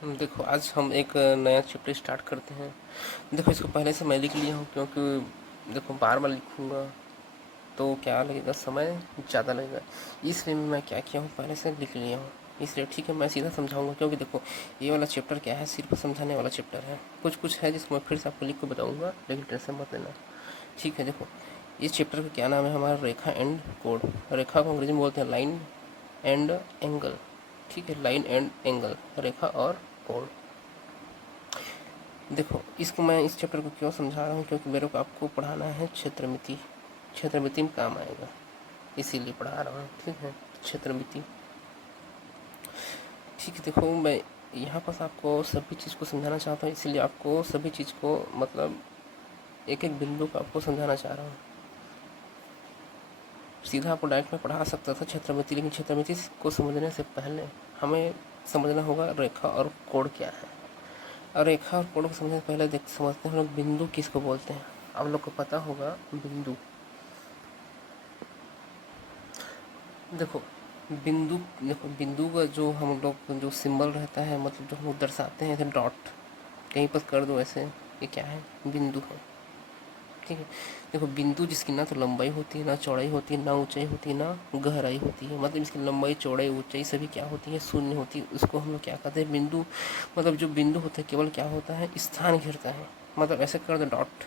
देखो आज हम एक नया चैप्टर स्टार्ट करते हैं। देखो इसको पहले से मैं लिख लिया हूँ क्योंकि देखो बार बार लिखूँगा तो क्या लगेगा, समय ज़्यादा लगेगा। इसलिए मैं क्या किया हूँ, पहले से लिख लिया हूँ। इसलिए ठीक है, मैं सीधा समझाऊंगा क्योंकि देखो ये वाला चैप्टर क्या है, सिर्फ समझाने वाला चैप्टर है। कुछ कुछ है जिसको मैं फिर से आपको लिख के बताऊंगा, लेकिन टेंशन मत लेना। ठीक है, देखो इस चैप्टर का क्या नाम है हमारा, रेखा एंड कोड। रेखा को अंग्रेजी में बोलते हैं लाइन एंड एंगल। ठीक है, लाइन एंड एंगल, रेखा और कोण। देखो इसको मैं इस चैप्टर को क्यों समझा रहा हूँ, क्योंकि मेरे को आपको पढ़ाना है क्षेत्रमिति। क्षेत्रमिति में काम आएगा, इसीलिए पढ़ा रहा हूँ। ठीक है, क्षेत्रमिति। ठीक है, देखो मैं यहाँ पर आपको सभी चीज़ को समझाना चाहता हूँ, इसीलिए आपको सभी चीज़ को मतलब एक एक बिंदु को आपको समझाना चाह रहा हूँ। सीधा आपको डायरेक्ट में पढ़ा सकता था क्षेत्रमिति, लेकिन क्षेत्रमिति को समझने से पहले हमें समझना होगा रेखा और कोण क्या है। और रेखा और कोण को समझने से पहले समझते हैं हम लोग बिंदु किसको बोलते हैं। आप लोग को पता होगा बिंदु। देखो बिंदु का जो हम लोग जो सिंबल रहता है, मतलब जो हम लोग दर्शाते हैं, जैसे डॉट कहीं पर कर दो ऐसे, ये क्या है, बिंदु है। ठीक है, देखो बिंदु जिसकी ना तो लंबाई होती है, ना चौड़ाई होती है, ना ऊंचाई होती है, ना गहराई होती है, मतलब इसकी लंबाई चौड़ाई ऊंचाई सभी क्या होती है, शून्य होती है। उसको हम लोग क्या कहते हैं, बिंदु। मतलब जो बिंदु होता है केवल क्या होता है, स्थान घेरता है। मतलब ऐसे कर दो डॉट,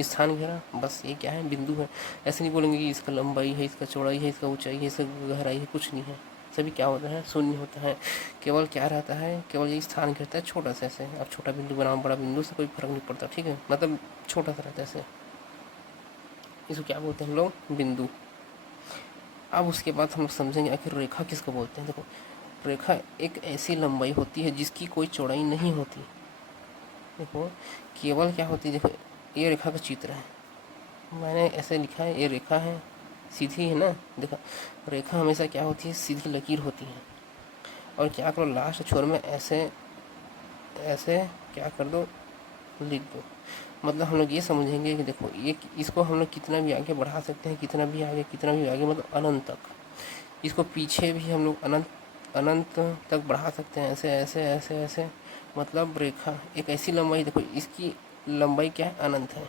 स्थान घेरा, बस ये क्या है, बिंदु है। ऐसे नहीं बोलेंगे कि इसका लंबाई है, इसका चौड़ाई है, इसका ऊंचाई है, इसका गहराई है, कुछ नहीं है। सभी क्या होता है, शून्य होता है। केवल क्या रहता है, केवल ये स्थान घेरता है छोटा सा। ऐसे आप छोटा बिंदु बनाओ, बड़ा बिंदु से कोई फर्क नहीं पड़ता। ठीक है, मतलब छोटा सा रहता है ऐसे, इसको क्या बोलते हैं हम लोग, बिंदु। अब उसके बाद हम लोग समझेंगे आखिर रेखा किसको बोलते हैं। देखो रेखा एक ऐसी लंबाई होती है जिसकी कोई चौड़ाई नहीं होती। देखो केवल क्या होती है, देखो ये रेखा का चित्र है, मैंने ऐसे लिखा है, ये रेखा है, सीधी है ना। देखो रेखा हमेशा क्या होती है, सीधी लकीर होती है। और क्या करो, लास्ट छोर में ऐसे ऐसे क्या कर दो, लिख दो। मतलब हम लोग ये समझेंगे कि देखो ये इसको हम लोग कितना भी आगे बढ़ा सकते हैं, कितना भी आगे, मतलब अनंत तक। इसको पीछे भी हम लोग अनंत अनंत तक बढ़ा सकते हैं, ऐसे ऐसे ऐसे ऐसे। मतलब रेखा एक ऐसी लंबाई, देखो इसकी लंबाई क्या है, अनंत है।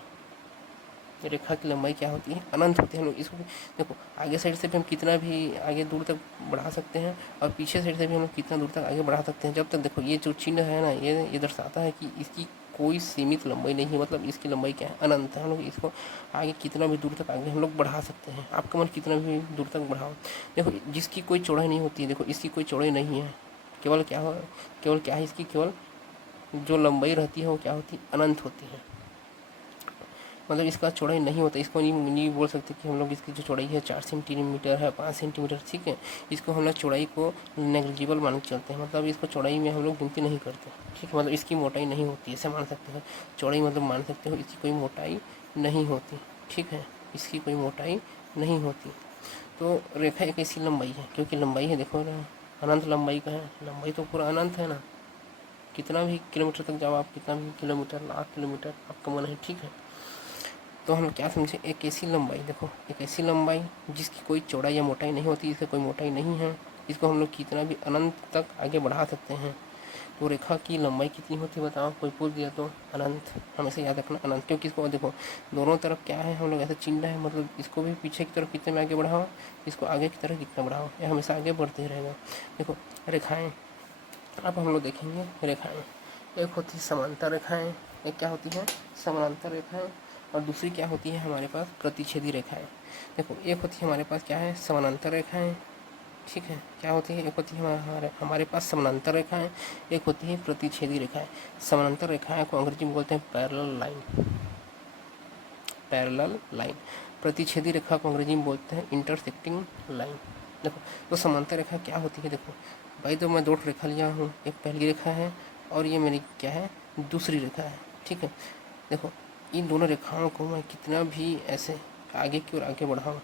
रेखा की लंबाई क्या होती है, अनंत होती है। हम लोग इसको देखो आगे साइड से भी हम कितना भी आगे दूर तक बढ़ा सकते हैं, और पीछे साइड से भी हम लोग कितना दूर तक आगे बढ़ा सकते हैं, जब तक देखो ये जो चिन्ह है ना, ये दर्शाता है कि इसकी कोई सीमित लंबाई नहीं है। मतलब इसकी लंबाई क्या है, अनंत है। हम लोग इसको आगे कितना भी दूर तक आगे हम लोग बढ़ा सकते हैं, आपका मन कितना भी दूर तक बढ़ाओ। देखो जिसकी कोई चौड़ाई नहीं होती है, देखो इसकी कोई चौड़ाई नहीं है, केवल क्या हो, केवल क्या है, इसकी केवल जो लंबाई रहती है वो क्या होती है, अनंत होती है। मतलब इसका चौड़ाई नहीं होता, इसको नहीं बोल सकते कि हम लोग इसकी जो चौड़ाई है 4 सेंटीमीटर है, 5 सेंटीमीटर। ठीक है, इसको हम लोग चौड़ाई को नेग्लिजिबल मान के चलते हैं, मतलब इसको चौड़ाई में हम लोग गिनती नहीं करते। ठीक है, मतलब इसकी मोटाई नहीं होती, ऐसे मान सकते हैं। चौड़ाई मतलब मान सकते हो इसकी कोई मोटाई नहीं होती। ठीक है, इसकी कोई मोटाई नहीं होती। तो रेखा एक ऐसी लंबाई है, क्योंकि लंबाई है, देखो ना, अनंत लंबाई का है, लंबाई तो पूरा अनंत है ना। कितना भी किलोमीटर तक जाओ आप, कितना भी किलोमीटर, लाख किलोमीटर, आपका मन है। ठीक है, तो हम क्या समझे, एक ऐसी लंबाई, देखो एक ऐसी लंबाई जिसकी कोई चौड़ाई या मोटाई नहीं होती, इसका कोई मोटाई नहीं है। इसको हम लोग कितना भी अनंत तक आगे बढ़ा सकते हैं। तो रेखा की लंबाई कितनी होती है बताओ, कोई पूछ दिया तो, अनंत। हमेशा याद रखना अनंत, क्योंकि इसको देखो दोनों तरफ क्या है, हम लोग ऐसे चिन्ह है, मतलब इसको भी पीछे की तरफ कितने में आगे बढ़ाओ, इसको आगे की तरफ कितना बढ़ाओ, ये हमेशा आगे बढ़ते ही रहेगा। देखो रेखाएं, अब हम लोग देखेंगे रेखाएं। एक होती है समांतर रेखाएं, एक क्या होती है, समानांतर रेखाएं, और दूसरी क्या होती है हमारे पास, प्रतिच्छेदी रेखाएं। देखो एक होती है हमारे पास क्या है, समानांतर रेखाएं। ठीक है, क्या होती है, एक होती है हमारे पास समानांतर रेखाएं, एक होती है प्रतिच्छेदी रेखाएं। समानांतर रेखाएं को अंग्रेजी में बोलते हैं पैरेलल लाइन, पैरेलल लाइन। प्रतिच्छेदी रेखा को अंग्रेजी में बोलते हैं इंटरसेक्टिंग लाइन। देखो तो समांतर रेखा क्या होती है, देखो भाई तो मैं दो रेखा लिया हूँ, एक पहली रेखा है और ये मेरी क्या है, दूसरी रेखा है। ठीक है, देखो इन दोनों रेखाओं को मैं कितना भी ऐसे आगे की ओर आगे बढ़ाऊँ,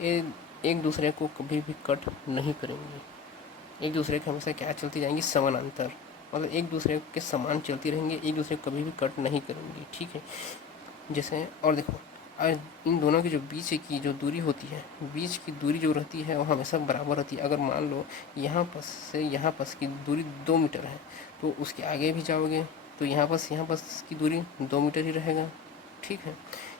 ये एक दूसरे को कभी भी कट नहीं करेंगे। एक दूसरे के हमेशा क्या चलती जाएंगी, समानांतर, मतलब एक दूसरे के समान चलती रहेंगे, एक दूसरे को कभी भी कट नहीं करेंगी। ठीक है, जैसे और देखो और इन दोनों के जो बीच की जो दूरी होती है, बीच की दूरी जो रहती है वो हमेशा बराबर रहती है। अगर मान लो यहाँ पर से यहाँ पर की दूरी 2 मीटर है, तो उसके आगे भी जाओगे तो यहाँ पर की दूरी 2 मीटर ही रहेगा, ठीक है।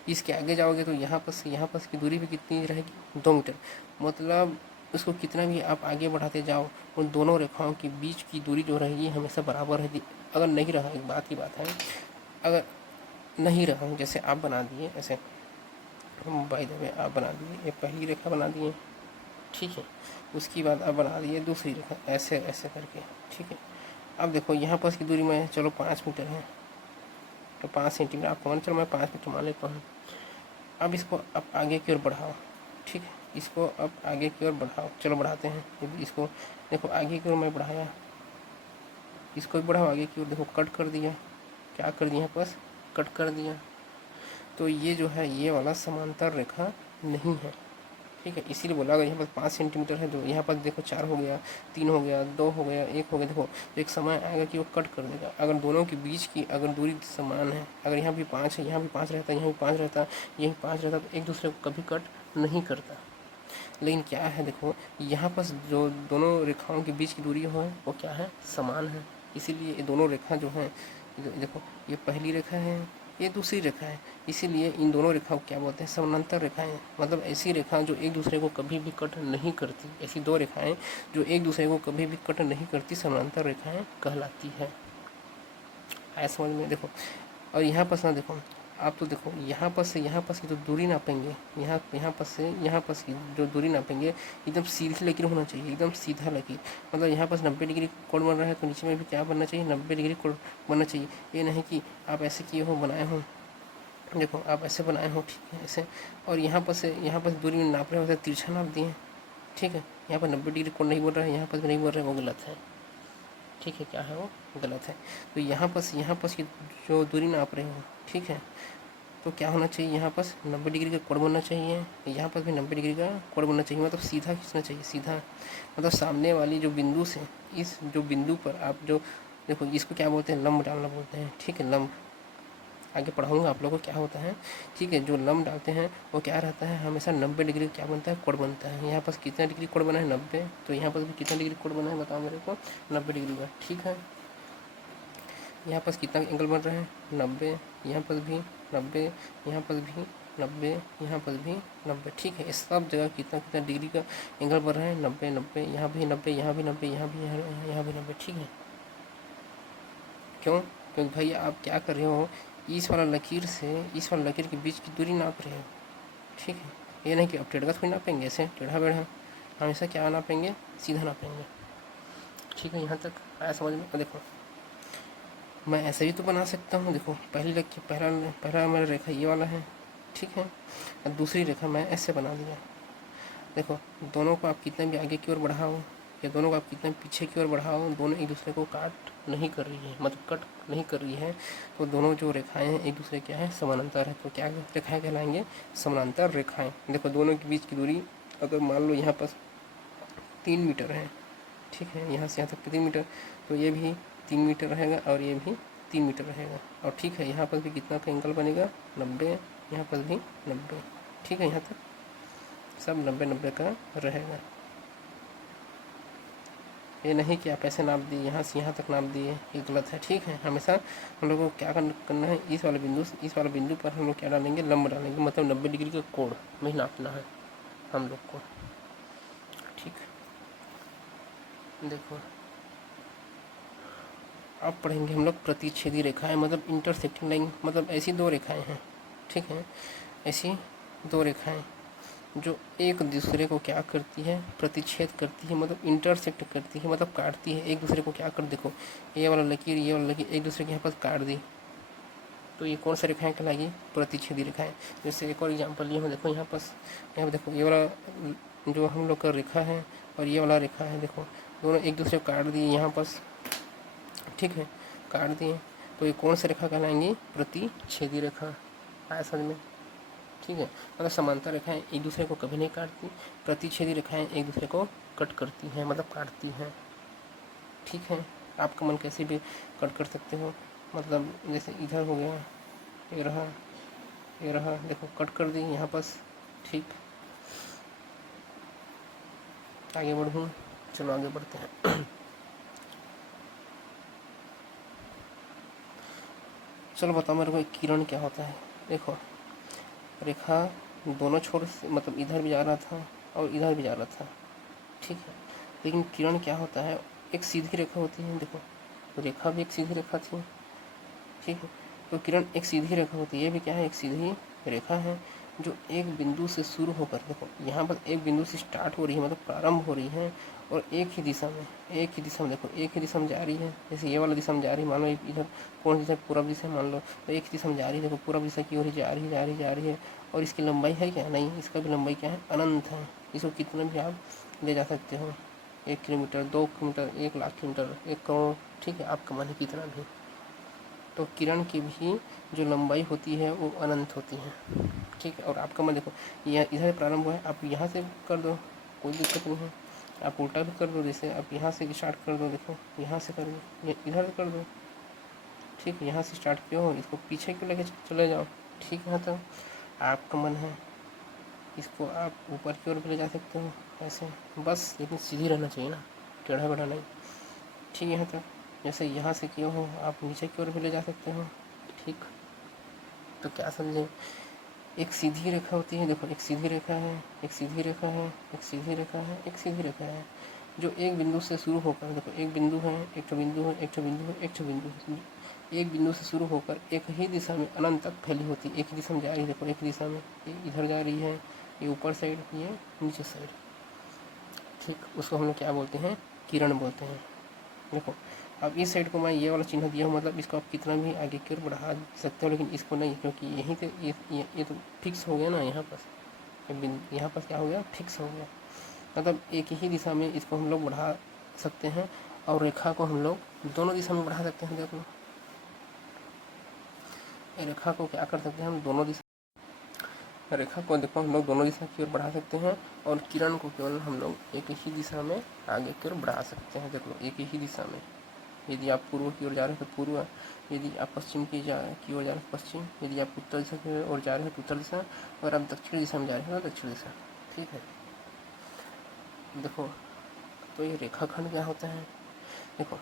इसके आगे जाओगे तो यहाँ पर की दूरी भी कितनी रहेगी, 2 मीटर। मतलब उसको कितना भी आप आगे बढ़ाते जाओ, उन दोनों रेखाओं के बीच की दूरी जो रहेगी हमेशा बराबर रहेगी। अगर नहीं रहा, एक बात की बात है, अगर नहीं रहा, जैसे आप बना दिए ऐसे, बाय द वे आप बना दिए, ये पहली रेखा बना दिए, ठीक है। उसके बाद आप बना दिए दूसरी रेखा, ऐसे ऐसे करके, ठीक है। अब देखो यहाँ पर की दूरी में चलो 5 मीटर है, तो 5 सेंटीमीटर आपको मान, चलो मैं 5 मीटर मान लेता हूँ। अब इसको आप आगे की ओर बढ़ाओ, ठीक है। इसको अब आगे की ओर बढ़ाओ, चलो बढ़ाते हैं इसको। देखो आगे की ओर मैं बढ़ाया, इसको भी बढ़ाओ आगे की ओर, देखो कट कर दिया, क्या कर दिया, बस कट कर दिया। तो ये जो है ये वाला समांतर रेखा नहीं है, ठीक है। इसीलिए बोला अगर यहाँ पर 5 सेंटीमीटर है तो यहाँ पर देखो 4 हो गया, 3 हो गया, 2 हो गया, 1 हो गया। देखो एक समय आएगा कि वो कट कर देगा। अगर दोनों के बीच की अगर दूरी समान है, अगर यहाँ भी 5 है, यहाँ भी 5 रहता, यहाँ भी 5 रहता, यहीं 5 रहता, तो एक दूसरे को कभी कट नहीं करता। लेकिन क्या है, देखो यहाँ पर जो दोनों रेखाओं के बीच की दूरी है वो क्या है, समान है। इसीलिए ये दोनों रेखा जो है, देखो ये पहली रेखा है, ये दूसरी रेखा है, इसीलिए इन दोनों रेखाओं को क्या बोलते हैं, समानांतर रेखाएं। मतलब ऐसी रेखा जो एक दूसरे को कभी भी कट नहीं करती, ऐसी दो रेखाएं जो एक दूसरे को कभी भी कट नहीं करती समानांतर रेखाएं कहलाती है। आया समझ में, देखो। और यहाँ पर ना देखो, आप तो देखो यहाँ पर से यहाँ पर की तो दूरी नापेंगे, यहाँ पर से यहाँ पर की जो दूरी नापेंगे एकदम सीधी लकीर होना चाहिए, एकदम सीधा लकीर। मतलब यहाँ पर 90 डिग्री कोण बन रहा है तो नीचे में भी क्या बनना चाहिए, 90 डिग्री कोण बनना चाहिए। ये नहीं कि आप ऐसे किए हो, बनाए हो, देखो आप ऐसे बनाए हो, ठीक है, ऐसे। और यहाँ पर दूरी में नाप रहे हो, तिरछा नाप दिए, ठीक है। यहाँ पर 90 डिग्री कोण नहीं बोल रहा है, यहाँ पर भी नहीं बोल रहे, वो गलत है, ठीक है। क्या है वो, गलत है। तो यहाँ पर की जो दूरी नाप रहे हो, ठीक है, तो क्या होना चाहिए, यहाँ पर 90 डिग्री का कोण बनना चाहिए, यहाँ पर भी 90 डिग्री का कोण बनना चाहिए। मतलब सीधा खींचना चाहिए, सीधा। मतलब सामने वाली जो बिंदु से इस जो बिंदु पर आप जो देखो, इसको क्या बोलते हैं, लंब डालना बोलते हैं, ठीक है। लंब आगे पढ़ाऊँगा आप लोगों को क्या होता है, ठीक है। जो लंब डालते हैं वो क्या रहता है, हमेशा 90 डिग्री क्या बनता है, कोण बनता है। यहाँ पर कितना डिग्री कोण बना है, 90। तो यहाँ पर भी कितना डिग्री कोण बना है, बताओ मेरे को, 90 डिग्री का, ठीक है। यहाँ पर कितना एंगल बन रहा है, 90। यहाँ पर भी 90, यहाँ पर भी 90, यहाँ पर भी 90, ठीक है। इस सब जगह कितना कितना डिग्री का एंगल बन रहा है, 90 90, यहाँ भी 90, यहाँ भी 90, यहाँ भी 90, ठीक है। क्यों, क्योंकि भाई आप क्या कर रहे हो, इस वाला लकीर से इस वाला लकीर के बीच की दूरी नाप रहे हो, ठीक है। ये नहीं कि अब टेढ़ा थोड़ी नापेंगे, ऐसे टेढ़ा बेढ़ा, हमेशा क्या नापेंगे, सीधा नापेंगे, ठीक है। यहाँ तक आया समझ में। देखो मैं ऐसे भी तो बना सकता हूँ, देखो पहली लकीर, पहला मेरा रेखा ये वाला है, ठीक है। और दूसरी रेखा मैं ऐसे बना दिया। देखो दोनों को आप कितने भी आगे की ओर बढ़ाओ या दोनों को आप कितने पीछे की ओर बढ़ाओ, दोनों एक दूसरे को काट नहीं कर रही है, मतलब कट नहीं कर रही है। तो दोनों जो रेखाएं हैं एक दूसरे क्या है, समानांतर है। तो क्या रेखाएं कहलाएंगे, समानांतर रेखाएं। देखो दोनों के बीच की दूरी अगर मान लो यहाँ पर 3 मीटर है, ठीक है, यहाँ से यहाँ तक 3 मीटर, तो ये भी 3 मीटर रहेगा और ये भी 3 मीटर रहेगा। और ठीक है, यहाँ पर भी कितना का एंगल बनेगा, 90, यहाँ पर भी 90, ठीक है। यहाँ तक सब 90 90 का रहेगा। ये नहीं कि आप ऐसे नाप दिए, यहाँ से यहाँ तक नाप दिए, ये गलत है, ठीक है। हमेशा हम लोगों को क्या करना है, इस वाले बिंदु पर हम लोग क्या डालेंगे, लंब डालेंगे। मतलब 90 डिग्री का कोण में नापना है हम लोग को, ठीक। देखो अब पढ़ेंगे हम लोग प्रतिच्छेदी रेखाएं, मतलब इंटरसेक्टिंग लाइन। मतलब ऐसी दो रेखाएं हैं, ठीक है, ऐसी दो रेखाएं जो एक दूसरे को क्या करती है, प्रतिच्छेद करती है, मतलब इंटरसेक्ट करती है, मतलब काटती है एक दूसरे को। क्या कर, देखो ये वाला लकीर एक दूसरे के यहाँ पर काट दी, तो ये कौन सी रेखाएं कहलाएगी, प्रतिच्छेदी रेखाएं। जैसे एक और एग्जांपल लिए हैं, देखो यहाँ पर देखो ये वाला जो हम लोग का रेखा है और ये वाला रेखा है, देखो दोनों एक दूसरे को काट दिए यहाँ पर, ठीक है, काट दिए। तो ये कौन सी रेखा कहलाएंगी, प्रतिच्छेदी रेखा। आया समझ में, ठीक है। मतलब समांतर रेखाएं एक दूसरे को कभी नहीं काटती, प्रतिच्छेदी रेखाएं एक दूसरे को कट करती हैं, मतलब काटती हैं, ठीक है। आपका मन कैसे भी कट कर सकते हो, मतलब जैसे इधर हो गया, ये रहा, ये रहा, देखो कट कर दी यहाँ पर। ठीक, आगे बढ़ूँ, चलो आगे बढ़ते हैं। चलो बताओ मेरे को एक किरण क्या होता है। देखो रेखा दोनों छोर से मतलब इधर भी जा रहा था और इधर भी जा रहा था, ठीक है। लेकिन किरण क्या होता है, एक सीधी रेखा होती है। देखो रेखा भी एक सीधी रेखा थी, ठीक है। तो किरण एक सीधी रेखा होती है, ये भी क्या है, एक सीधी रेखा है जो एक बिंदु से शुरू होकर, देखो यहाँ पर एक बिंदु से स्टार्ट हो रही है, मतलब प्रारंभ हो रही है, और एक ही दिशा में, देखो एक ही दिशा में जा रही है। जैसे ये वाला दिशा में जा रही है, मान लो इधर कौन सी दिशा, पूर्व दिशा मान लो, तो एक ही दिशा में जा रही है। देखो पूर्व दिशा की ओर ही जा रही है, जा रही है। और इसकी लंबाई है क्या, नहीं, इसका भी लंबाई क्या है, अनंत है। इसको कितना भी आप ले जा सकते हो, 1 kilometre, 2 kilometre, 1 lakh kilometre, 1 crore, ठीक है, आपका मन है कितना भी। तो किरण की भी जो लंबाई होती है वो अनंत होती है, ठीक है। और आपका मन देखो यह इधर प्रारंभ हुआ है, आप यहाँ से कर दो, कोई दिक्कत नहीं है। आप उल्टा भी कर दो, जैसे आप यहाँ से स्टार्ट कर दो, देखो यहाँ से कर दो, ये इधर से कर दो, ठीक है। यहाँ से स्टार्ट क्यों हो, इसको पीछे क्यों लेके चले जाओ, ठीक है। तो आपका मन है इसको आप ऊपर की ओर भी ले जा सकते हो ऐसे, बस लेकिन सीधी रहना चाहिए ना, टेढ़ा बेढ़ा नहीं, ठीक है। तो जैसे यहाँ से क्यों हो, आप नीचे की ओर भी ले जा सकते हो, ठीक। तो क्या समझे, एक सीधी रेखा होती है, देखो एक सीधी रेखा है, एक सीधी रेखा है, एक सीधी रेखा है, एक सीधी रेखा है, जो एक बिंदु से शुरू होकर, देखो एक बिंदु है, एक तो बिंदु है, एक तो बिंदु है, एक तो बिंदु है, एक बिंदु से शुरू होकर एक ही दिशा में अनंत तक फैली होती है, एक ही दिशा में जा रही है। देखो एक दिशा में, ये इधर जा रही है, ये ऊपर साइड, ये नीचे साइड, ठीक। उसको हम लोग क्या बोलते हैं, किरण बोलते हैं। देखो अब इस साइड को मैं ये वाला चिन्ह दिया हूँ, मतलब इसको आप कितना भी आगे की ओर बढ़ा सकते हो, लेकिन इसको नहीं, क्योंकि यहीं पे ये तो फिक्स हो गया ना, यहाँ पर यहाँ पर क्या हो गया, फिक्स हो गया। मतलब एक ही दिशा में इसको हम लोग बढ़ा सकते हैं, और रेखा को हम लोग दोनों दिशा में बढ़ा सकते हैं। देखो रेखा को क्या कर सकते हैं हम, दोनों दिशा, रेखा को देखो हम लोग दोनों दिशा की ओर बढ़ा सकते हैं, और किरण को केवल हम लोग एक ही दिशा में आगे की ओर बढ़ा सकते हैं। देखो एक ही दिशा में, यदि आप पूर्व की ओर जा रहे हैं तो पूर्व, यदि आप पश्चिम की ओर जा रहे हैं पश्चिम, यदि आप उत्तर दिशा की ओर जा रहे हैं तो उत्तर दिशा, और आप दक्षिण दिशा में जा रहे हैं तो दक्षिण दिशा, ठीक है। देखो तो ये रेखाखंड क्या होता है, देखो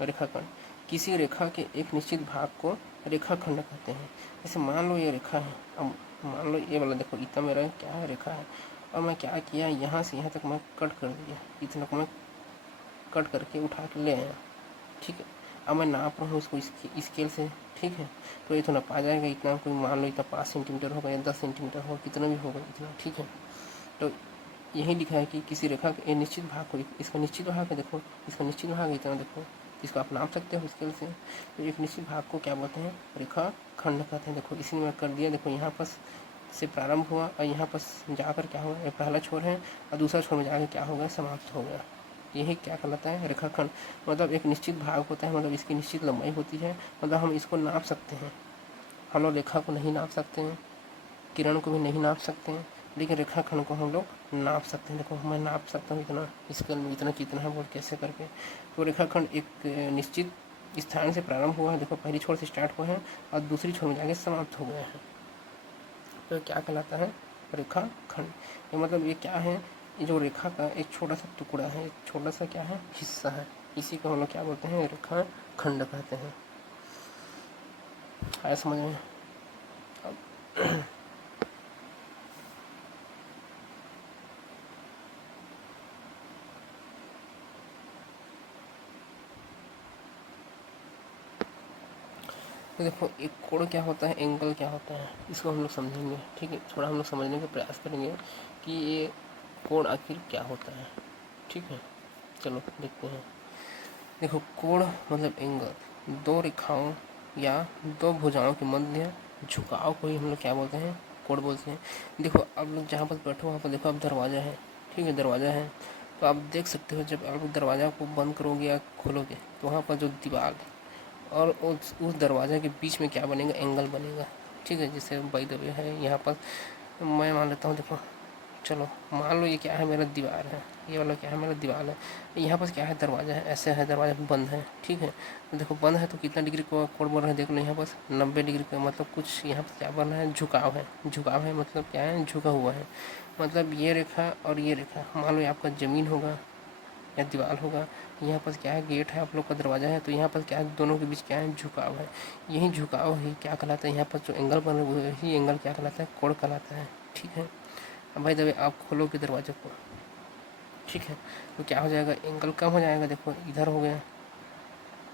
रेखाखंड किसी रेखा के एक निश्चित भाग को रेखाखंड कहते हैं। जैसे मान लो ये रेखा है, अब मान लो ये वाला देखो इतना मेरा क्या है, रेखा है, और मैं क्या किया, यहाँ से यहाँ तक मैं कट कर दिया, इतना को मैं कट करके उठा के ले आया, ठीक है। अब मैं नाप रहा हूँ इसको स्केल से, ठीक है। तो ये तो नापा जाएगा, इतना कोई मान लो इतना 5 सेंटीमीटर होगा या 10 सेंटीमीटर होगा, कितना भी होगा इतना, ठीक है। तो यही लिखा है कि किसी रेखा के निश्चित भाग को, इसका निश्चित भाग है, देखो इसका निश्चित भाग इतना, देखो इसको आप नाप सकते हो स्केल से। तो एक निश्चित भाग को क्या बोलते हैं, रेखा खंड कहते हैं। देखो इसी में मैं कर दिया, देखो यहाँ पर से प्रारंभ हुआ और यहाँ पर जाकर क्या हुआ, पहला छोर है और दूसरा छोर में जाकर क्या हो गया, समाप्त हो गया। यही क्या कहलाता है, रेखाखंड। मतलब एक निश्चित भाग होता है, मतलब इसकी निश्चित लंबाई होती है, मतलब हम इसको नाप सकते हैं। हम लोग रेखा को नहीं नाप सकते हैं, किरण को भी नहीं नाप सकते हैं, लेकिन रेखाखंड को हम लोग नाप सकते हैं। देखो मैं नाप सकता हूँ इतना, स्केल में इतना कितना है वो कैसे करके। तो रेखाखंड एक निश्चित स्थान से प्रारंभ हुआ है, देखो पहली छोर से स्टार्ट हुआ है और दूसरी छोर में जाके समाप्त हो गया है, तो क्या कहलाता है, रेखाखंड। ये मतलब ये क्या है, ये जो रेखा का एक छोटा सा टुकड़ा है, एक छोटा सा क्या है, हिस्सा है, इसी को हम लोग क्या बोलते हैं, रेखाखंड कहते हैं। आया समझ में। अब तो देखो एक कोण क्या होता है, एंगल क्या होता है, इसको हम लोग समझेंगे, ठीक है। थोड़ा हम लोग समझने का प्रयास करेंगे कि ये कोण आखिर क्या होता है, ठीक है। चलो देखते हैं। देखो कोण मतलब एंगल, दो रेखाओं या दो भुजाओं के मध्य झुकाव को ही हम लोग क्या बोलते हैं, कोण बोलते हैं। देखो आप लोग जहाँ पर बैठो वहाँ पर देखो अब दरवाज़ा है, ठीक है, दरवाज़ा है। तो आप देख सकते हो जब आप दरवाज़ा को बंद करोगे या खोलोगे तो वहाँ पर जो दीवार और उस दरवाज़ा के बीच में क्या बनेगा, एंगल बनेगा, ठीक है। जैसे बाय द वे है यहाँ पर मैं मान लेता हूँ, देखो चलो मान लो ये क्या है, मेरा दीवार है, ये वाला क्या है, मेरा दीवार है। यहाँ पर क्या है, दरवाज़ा है, ऐसे है दरवाज़ा बंद है, ठीक है। तो देखो बंद है तो कितना डिग्री को कोण बन रहा है, देख लो यहाँ पर 90 डिग्री का, मतलब कुछ यहाँ पर क्या बन रहा है, झुकाव है। झुकाव है मतलब क्या है, झुका हुआ है। मतलब ये रेखा और ये रेखा, मान लो आपका ज़मीन होगा या दीवार होगा, यहाँ पर क्या है, गेट है, आप लोग का दरवाज़ा है, तो यहाँ पर क्या है, दोनों के बीच क्या है, झुकाव है। यही झुकाव ही क्या कहलाता है, यहाँ पर जो एंगल बन रहा है वही एंगल क्या कहलाता है, कोण कहलाता है, ठीक है। अब भाई दबे आप खोलोगे दरवाजे को, ठीक है, तो क्या हो जाएगा, एंगल कम हो जाएगा, देखो इधर हो गया,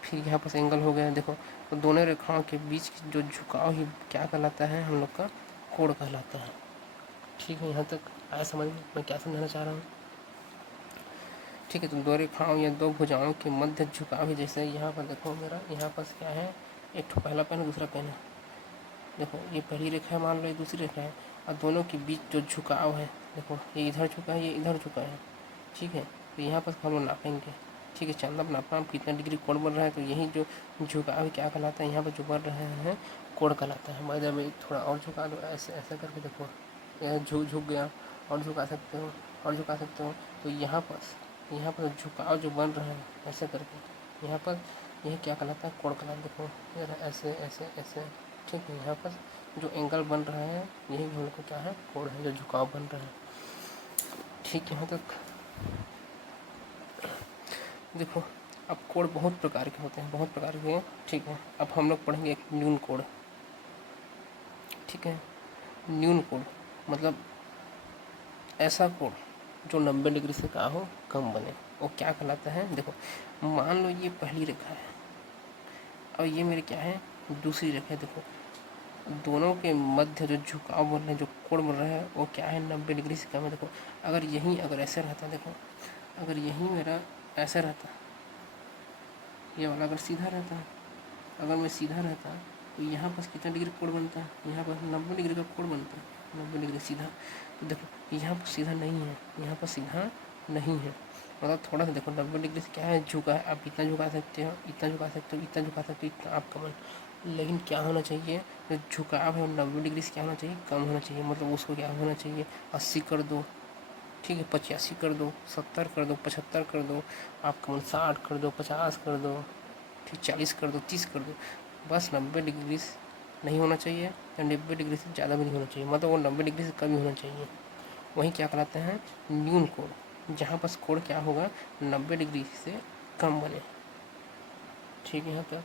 फिर यहाँ पर एंगल हो गया, देखो। तो दोनों रेखाओं के बीच की जो झुकाव ही क्या कहलाता है, हम लोग का कोण कहलाता है, ठीक है। यहाँ तक आया समझ में मैं क्या समझाना चाह रहा हूँ, ठीक है। तो दो रेखाओं या दो भुजाओं के मध्य झुकाव ही, जैसे यहाँ पर देखो मेरा यहाँ पर क्या है, एक ठो पहला पेन दूसरा पेन है, देखो ये पहली रेखा है, मान लो ये दूसरी रेखा है, और दोनों के बीच जो झुकाव है, देखो ये इधर झुका है, ये इधर झुका है, ठीक है। तो यहाँ पर हम लोग नापेंगे, ठीक है, चंदा नापना कितना डिग्री कोण बन रहा है, तो यही जो झुकाव क्या कहलाता है, यहाँ पर जो बन रहे हैं कोण कहलाता है। मैं जब थोड़ा और झुका दो, ऐसे ऐसे करके देखो, यह झुक गया, और झुका सकते हो, और झुका सकते हो। तो यहाँ पर झुकाव जो बन रहा है ऐसे करके, यहाँ पर यह क्या कहलाता है, कोण कहलाता है। देखो ये ऐसे ऐसे ऐसे, ठीक है। यहाँ पर जो एंगल बन रहा है यही हम लोग को क्या है, कोण है, जो झुकाव बन रहा है, ठीक है। यहाँ तक देखो, अब कोण बहुत प्रकार के होते हैं, बहुत प्रकार के, ठीक है। अब हम लोग पढ़ेंगे एक न्यून कोण, ठीक है। न्यून कोण मतलब ऐसा कोण जो 90 डिग्री से क्या हो, कम बने, वो क्या कहलाता है। देखो मान लो ये पहली रेखा है और ये मेरे क्या है, दूसरी रेखा है, देखो दोनों के मध्य जो झुकाव बन रहा है, जो कोण बन रहा है, वो क्या है, 90 डिग्री से कम है। देखो अगर यहीं अगर ऐसे रहता, देखो अगर यहीं मेरा ऐसा रहता, ये वाला अगर सीधा रहता, अगर मैं सीधा रहता, तो यहाँ पर कितना डिग्री कोण बनता है, यहाँ पर 90 डिग्री का कोण बनता है, 90 डिग्री सीधा। तो देखो यहाँ पर सीधा नहीं है, यहाँ पर सीधा नहीं है, मतलब थोड़ा सा देखो 90 डिग्री से क्या है, झुका है। आप इतना झुका सकते हो, इतना झुका सकते हो, इतना झुका सकते हो, इतना आपका मन, लेकिन क्या होना चाहिए, जो झुकाव है 90 डिग्री से क्या होना चाहिए, कम होना चाहिए। मतलब उसको क्या होना चाहिए, 80 कर दो, ठीक है, 85 कर दो, 70 कर दो, 75 कर दो, आपका मन 60 कर दो, 50 कर दो, ठीक, 40 कर दो, 30 कर दो, बस 90 डिग्री नहीं होना चाहिए, या 90 डिग्री से ज़्यादा भी नहीं होना चाहिए, मतलब वो 90 डिग्री से कम ही होना चाहिए। वही क्या कहलाते हैं, न्यून कोण, जहाँ पर कोण क्या होगा, 90 डिग्री से कम बने, ठीक है। यहाँ पर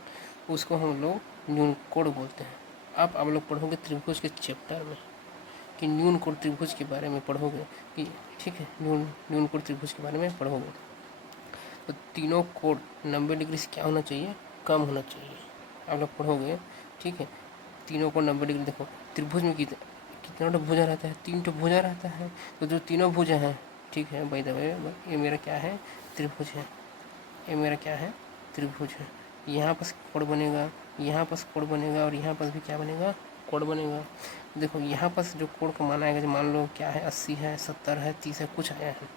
उसको हम लोग न्यून कोण बोलते हैं। अब आप लोग पढ़ोगे त्रिभुज के चैप्टर में कि न्यून कोण त्रिभुज के बारे में पढ़ोगे कि, ठीक है, न्यून कोण त्रिभुज के बारे में पढ़ोगे। तो तीनों कोण 90 डिग्री से क्या होना चाहिए, कम होना चाहिए, आप लोग पढ़ोगे, ठीक है। तीनों कोण 90 डिग्री, देखो त्रिभुज में कितना तो भुजा रहता है, 3 तो भुजा रहता है, तो जो तीनों भुजा हैं, ठीक है, बाय द वे ये मेरा क्या है, त्रिभुज है, ये मेरा क्या है, त्रिभुज है। यहाँ पर कोण बनेगा, यहाँ पर कोण बनेगा, और यहाँ पर भी क्या बनेगा, कोण बनेगा। देखो यहाँ पर जो कोण का मान आएगा, जो मान लो क्या है, 80 है, 70 है, 30 है, कुछ आया है,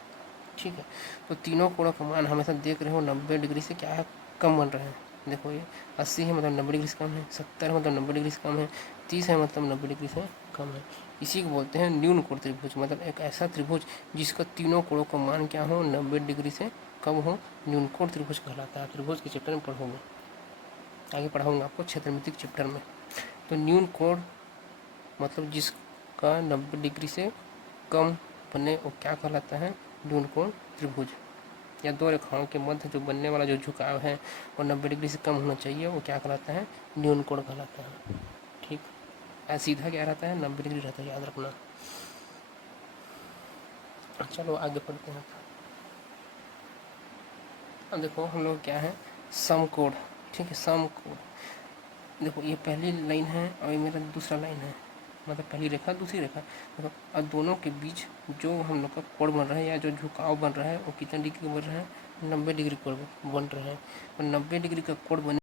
ठीक है। तो तीनों कोणों का मान हमेशा देख रहे हो 90 डिग्री से क्या है, कम बन रहे हैं। देखो ये 80 है मतलब 90 डिग्री से कम है, 70 है मतलब 90 डिग्री से कम है, 30 है मतलब 90 डिग्री से कम है। इसी को बोलते हैं न्यून कोण त्रिभुज, मतलब एक ऐसा त्रिभुज जिसका तीनों कोणों का मान क्या हो, 90 डिग्री से कम हो, न्यून कोण त्रिभुज कहलाता है। त्रिभुज के चैप्टर में पढ़ोगे, आगे पढ़ाऊँगा आपको क्षेत्रमिति के चैप्टर में। तो न्यून कोण मतलब जिसका 90 डिग्री से कम बने, वो क्या कहलाता है, न्यून कोण त्रिभुज। या दो रेखाओं के मध्य जो बनने वाला जो झुकाव है वो 90 डिग्री से कम होना चाहिए, वो क्या कहलाता है, न्यून कोण कहलाता है, ठीक। सीधा क्या रहता है, 90 डिग्री रहता है, याद रखना। चलो आगे पढ़ते हैं। अब देखो हम लोग क्या है, समकोण, ठीक है, समकोण। देखो ये पहली लाइन है और ये मेरा दूसरा लाइन है, मतलब पहली रेखा दूसरी रेखा, देखो और दोनों के बीच जो हम लोग का कोण बन रहा है या जो झुकाव बन रहा है वो कितना डिग्री बन रहा है, 90 डिग्री कोण बन रहा है। और 90 डिग्री का कोण बने,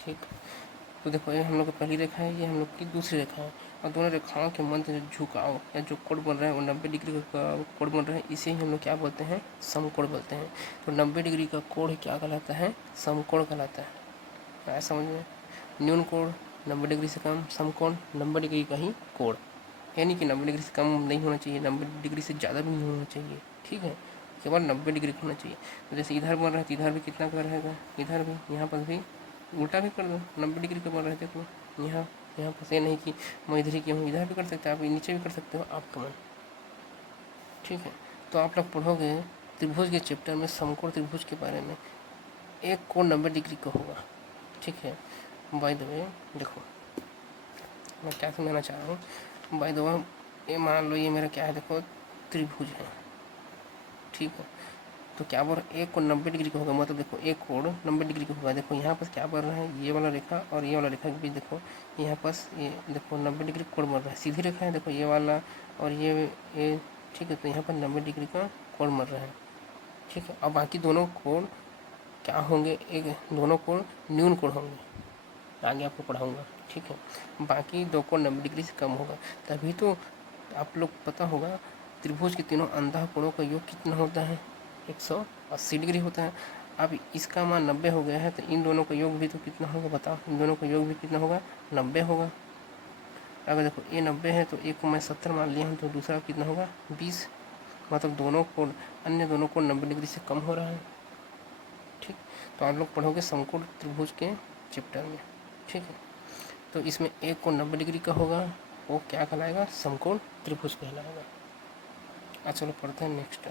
ठीक। तो देखो ये हम लोग की पहली रेखा है, ये हम लोग की दूसरी रेखा है, और दोनों रेखाओं के मध्य जो झुकाव या जो कोण बन रहा है वो 90 डिग्री का कोण बन रहा है, इसे ही हम लोग क्या बोलते हैं, समकोण बोलते हैं। तो 90 डिग्री का कोण क्या कहलाता है, समकोण कहलाता है। आया समझ में। न्यून कोण 90 डिग्री से कम, समकोण 90 डिग्री का ही कोण, यानी कि 90 डिग्री से कम नहीं होना चाहिए, 90 डिग्री से ज़्यादा भी नहीं होना चाहिए, ठीक है। केवल 90 डिग्री का होना चाहिए। तो जैसे इधर बन रहा है तो इधर भी कितना का रहेगा, इधर भी, यहाँ पर भी उल्टा भी कर दो, 90 डिग्री का बन रहा है। देखो यहाँ यहाँ पर ये नहीं कि मैं इधर ही क्यों हूँ, इधर भी कर सकते हो आप, नीचे भी कर सकते हो, आपका मन। ठीक है, तो आप लोग पढ़ोगे त्रिभुज के चैप्टर में समकोण त्रिभुज के बारे में। एक कोण 90 डिग्री का होगा। ठीक है, बाय द वे देखो मैं क्या समझाना चाह रहा हूँ। बाय द वे ये मान लो ये मेरा क्या है, देखो त्रिभुज है। ठीक है, तो क्या बोल रहा है, एक कोण 90 डिग्री का होगा, मतलब देखो एक कोण 90 डिग्री का होगा। देखो यहाँ पर क्या बन रहा है, ये वाला रेखा और ये वाला रेखा के बीच देखो यहाँ पास ये देखो 90 डिग्री कोण बन रहा है, सीधी रेखा है देखो ये वाला और ये। ठीक है, तो यहाँ पर 90 डिग्री का कोण बन रहा है। ठीक है, अब बाकी दोनों कोण क्या होंगे, एक दोनों कोण न्यून कोण होंगे, आगे आपको पढ़ाऊंगा। ठीक है, बाकी दो कोण 90 डिग्री से कम होगा। तभी तो आप लोग पता होगा त्रिभुज के तीनों अंतः कोणों का योग कितना होता है, 180 डिग्री होता है। अब इसका मान 90 हो गया है, तो इन दोनों का योग भी तो कितना होगा बताओ, इन दोनों का योग भी कितना होगा, 90 होगा। अगर देखो ये 90 है तो एक को मैं 70 मान लिया हूँ, तो दूसरा कितना होगा 20, मतलब दोनों कोण, अन्य दोनों कोण 90 डिग्री से कम हो रहा है। ठीक, तो आप लोग पढ़ोगे समकोण त्रिभुज के चैप्टर में। ठीक है, तो इसमें एक कोण 90 डिग्री का होगा, वो क्या कहलाएगा, समकोण त्रिभुज कहलाएगा। चलो पढ़ते हैं नेक्स्ट।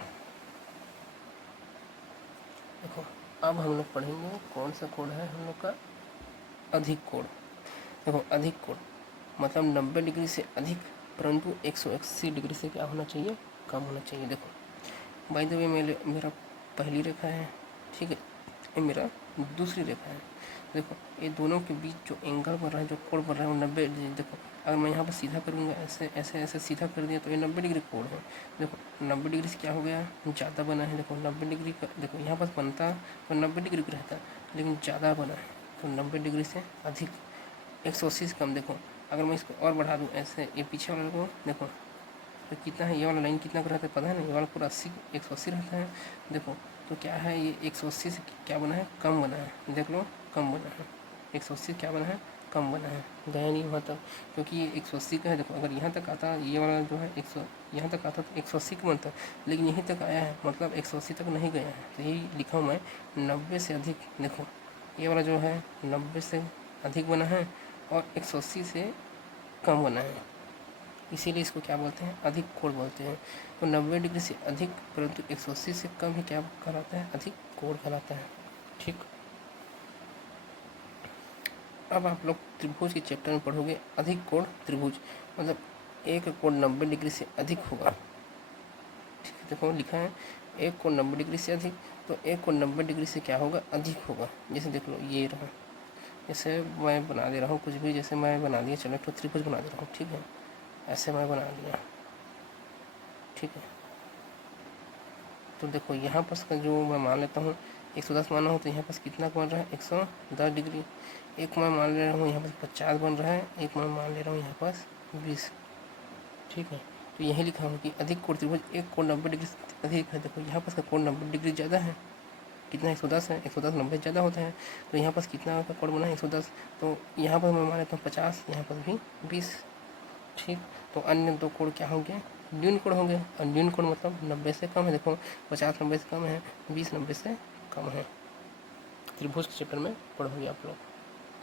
देखो अब हम लोग पढ़ेंगे कौन सा कोण है हम लोग का, अधिक कोण। देखो अधिक कोण मतलब 90 डिग्री से अधिक, परंतु 180 डिग्री से क्या होना चाहिए, कम होना चाहिए। देखो बाय द वे मेरा पहली रेखा है। ठीक है, ये मेरा दूसरी रेखा है। देखो ये दोनों के बीच जो एंगल बन रहा है, जो कोण बन रहा है वो 90 डिग्री। देखो अगर मैं यहाँ पर सीधा करूँगा, ऐसे ऐसे ऐसे सीधा कर दिया तो ये 90 डिग्री कोण है। देखो 90 डिग्री से क्या हो गया, ज़्यादा बना है। देखो 90 डिग्री का, देखो यहाँ पर बनता तो 90 डिग्री का रहता, लेकिन ज़्यादा बना है तो 90 डिग्री से अधिक, 180 से कम। देखो अगर मैं इसको और बढ़ा दूँ ऐसे, ये पीछे वाले को देखो तो कितना है, ये वाला लाइन कितना का रहता है पता है ना, ये वाला पूरा 180 रहता है। देखो तो क्या है, ये 180 से क्या बना है, कम बना है। देख लो कम बना है, 180 क्या बना है, कम बना है। गया नहीं वहाँ तक, क्योंकि ये 180 का है। देखो अगर यहाँ तक आता, ये वाला जो है 100 यहाँ तक आता तो 180 का बनता, लेकिन यहीं तक आया है, मतलब 180 तक नहीं गया है। तो यही लिखा हूँ मैं 90 से अधिक। देखो ये वाला जो है 90 से अधिक बना है और 180 से कम बना है, इसीलिए इसको क्या बोलते हैं, अधिक कोण बोलते हैं। तो 90 डिग्री से अधिक परंतु 180 से कम ही क्या कहलाता है, अधिक कोण कहलाता है। ठीक, अब आप लोग त्रिभुज के चैप्टर में पढ़ोगे अधिक कोण त्रिभुज, मतलब एक कोण 90 डिग्री से अधिक होगा। ठीक है, देखो लिखा है एक कोण 90 डिग्री से अधिक, तो एक कोण 90 डिग्री से क्या होगा, अधिक होगा। जैसे देख लो ये रहा, जैसे मैं बना दे रहा हूँ कुछ भी, जैसे मैं बना दिया, चलो तो त्रिभुज बना दे रहा हूँ। ठीक है, ऐसे मैं बना लिया। ठीक है, तो देखो यहाँ पर का जो मैं मान लेता हूँ 110 माना हो, तो यहाँ पर कितना बन रहा है, 110 डिग्री। एक मैं मान ले रहा हूँ यहाँ पर 50 बन रहा है, एक मैं मान ले रहा हूँ यहाँ पर 20। ठीक है, तो यही लिखा हूँ कि अधिक कोण त्रिभुज एक कोण 90 डिग्री से अधिक है। देखो यहाँ पर का कोण 90 डिग्री ज़्यादा है, कितना 110 है, 110 90 ज़्यादा होता है, तो यहाँ पर कितना का कोण बना है 110, तो यहाँ पर मैं मान लेता हूँ 50, यहाँ पर भी 20। ठीक, तो अन्य दो कोण क्या होंगे, न्यून कोण होंगे, और न्यून कोण मतलब 90 से कम है। देखो 50 90 से कम है, 20 90 से कम है। त्रिभुज के चैप्टर में पढ़ोगे आप लोग।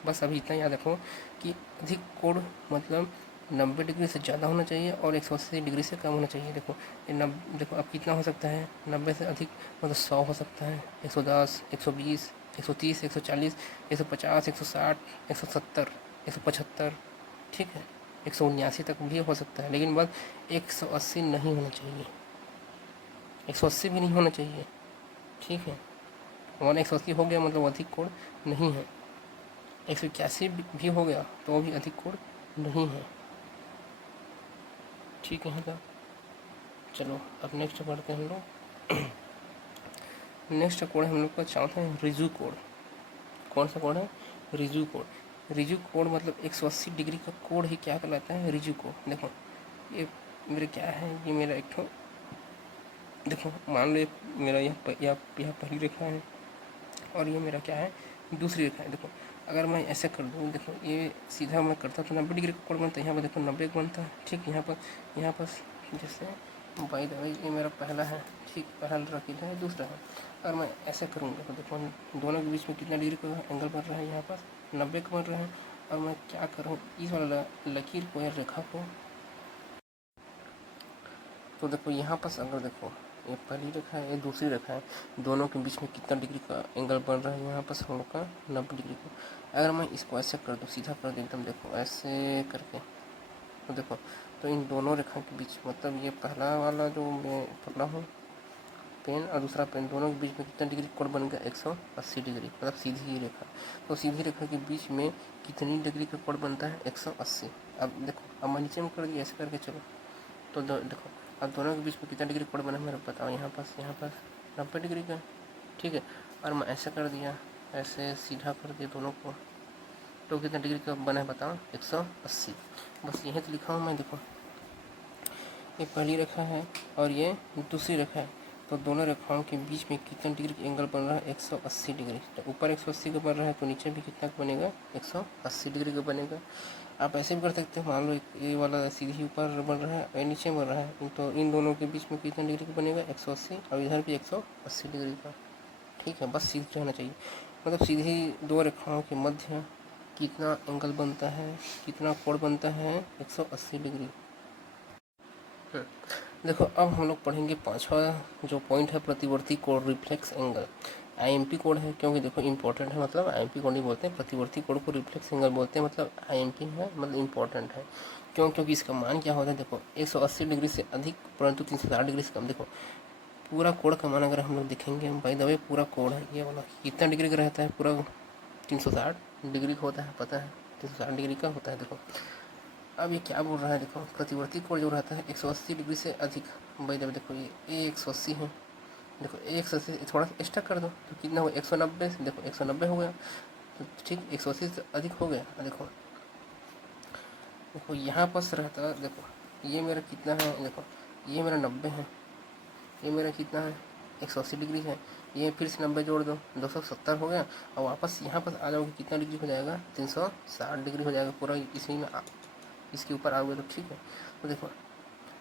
बस अभी इतना याद रखो कि अधिक कोण मतलब 90 डिग्री से ज़्यादा होना चाहिए और 180 डिग्री से कम होना चाहिए। देखो ये देखो अब कितना हो सकता है, 90 से अधिक मतलब 100 हो सकता है, 110 120 130 140 150 160 170 175। ठीक है, 179 तक भी हो सकता है, लेकिन बस 180 नहीं होना चाहिए, 180 भी नहीं होना चाहिए। ठीक है, हमारा 180 हो गया मतलब अधिक कोण नहीं है, 181 भी हो गया तो वो भी अधिक कोण नहीं है। ठीक है ना, चलो अब नेक्स्ट पढ़ते हैं हम लोग। नेक्स्ट कोण हम लोग का चौथा है रिजु कोण। कौन सा कोण है, रिजु कोण। रिजु कोण मतलब 180 डिग्री का कोण ही क्या कहलाता है, रिजु कोण। देखो ये मेरे क्या है, ये मेरा एक ठो, देखो मान लो मेरा यह पहली रेखा है और ये मेरा क्या है, दूसरी रेखा है। देखो अगर मैं ऐसे कर दूँ, देखो ये सीधा मैं करता तो 90 डिग्री का कोण बनता है, यहाँ पर देखो 90 बनता है। ठीक, यहाँ पर जैसे बाई द वे ये मेरा पहला है, ठीक, पहला लकीर है, दूसरा है। और मैं ऐसे करूँगा तो देखो दोनों के बीच में कितना डिग्री का एंगल बन रहा है, यहाँ पर 90 का बन रहा है। और मैं क्या करूँ, इस वाला लकीर को या रेखा को, तो देखो यहाँ पर अगर देखो ये पहली रेखा है, ये दूसरी रेखा है, दोनों के बीच में कितना डिग्री का एंगल बन रहा है, यहाँ पर हम लोग का 90 डिग्री का। अगर मैं इसको ऐसे कर दूँ, सीधा कर दूँ एकदम, देखो ऐसे करके, तो देखो तो इन दोनों रेखा के बीच, मतलब ये पहला वाला जो मैं पकड़ा हूँ पेन और दूसरा पेन, दोनों के बीच में कितना डिग्री कोण बन गया, 180 डिग्री, मतलब सीधी ही रेखा। तो सीधी रेखा के बीच में कितनी डिग्री का कोण बनता है, 180। अब देखो, अब मैं नीचे में कर दिया ऐसे करके, चलो तो देखो अब दोनों के बीच में कितना डिग्री कोण बना मेरे बताओ, यहाँ पास 90 डिग्री का, ठीक है। और मैं ऐसे कर दिया, ऐसे सीधा कर दिया दोनों को, तो कितना डिग्री का बना है बताओ, 180। बस यही तो लिखा हूँ मैं, देखो ये पहली रेखा है और ये दूसरी रेखा है, तो दोनों रेखाओं के बीच में कितना डिग्री का एंगल बन रहा है, 180 डिग्री। तो ऊपर 180 का बन रहा है तो नीचे भी कितना का बनेगा, 180 डिग्री का बनेगा। आप ऐसे भी कर सकते हो, मान लो ये वाला सीधी ऊपर बन रहा है और नीचे बन रहा है, तो इन दोनों के बीच में कितना डिग्री का बनेगा, 180, और इधर भी 180 डिग्री का, ठीक है। बस सीधी रहना चाहिए, मतलब सीधी दो रेखाओं के मध्य कितना एंगल बनता है, कितना कोण बनता है, 180 डिग्री। देखो अब हम लोग पढ़ेंगे पांचवा जो पॉइंट है, प्रतिवर्ती कोण, रिफ्लेक्स एंगल। आईएमपी कोण है, क्योंकि देखो इंपॉर्टेंट है, मतलब आईएमपी कोण नहीं बोलते हैं, प्रतिवर्ती कोण को रिफ्लेक्स एंगल बोलते हैं, मतलब आईएमपी है, मतलब इंपॉर्टेंट है। क्यों, क्योंकि इसका मान क्या होता है, देखो 180 डिग्री से अधिक परंतु 360 डिग्री से कम। देखो पूरा कोण का मान अगर हम लोग देखेंगे, बाय द वे पूरा कोण है ये वाला, कितना डिग्री का रहता है, पूरा 360 डिग्री का होता है, पता है 360 डिग्री का होता है। देखो अब ये क्या बोल रहा है, देखो प्रतिवर्ती कोण जो रहता है 180 डिग्री से अधिक, भाई देखो ये 180 है, देखो 180 थोड़ा सा एक्स्ट्रा कर दो तो कितना हो, 190 से, देखो 190 हो गया, तो ठीक 180 से अधिक हो गया। देखो देखो यहाँ पर रहता, देखो ये मेरा कितना है, देखो ये मेरा 90 है, ये मेरा कितना है, 180 डिग्री है, ये फिर से 90 जोड़ दो, 270 हो गया, और वापस यहाँ पर आ जाओगे कितना डिग्री हो जाएगा, 360 डिग्री हो जाएगा, पूरा इसी में इसके ऊपर आओगे तो ठीक है। तो देखो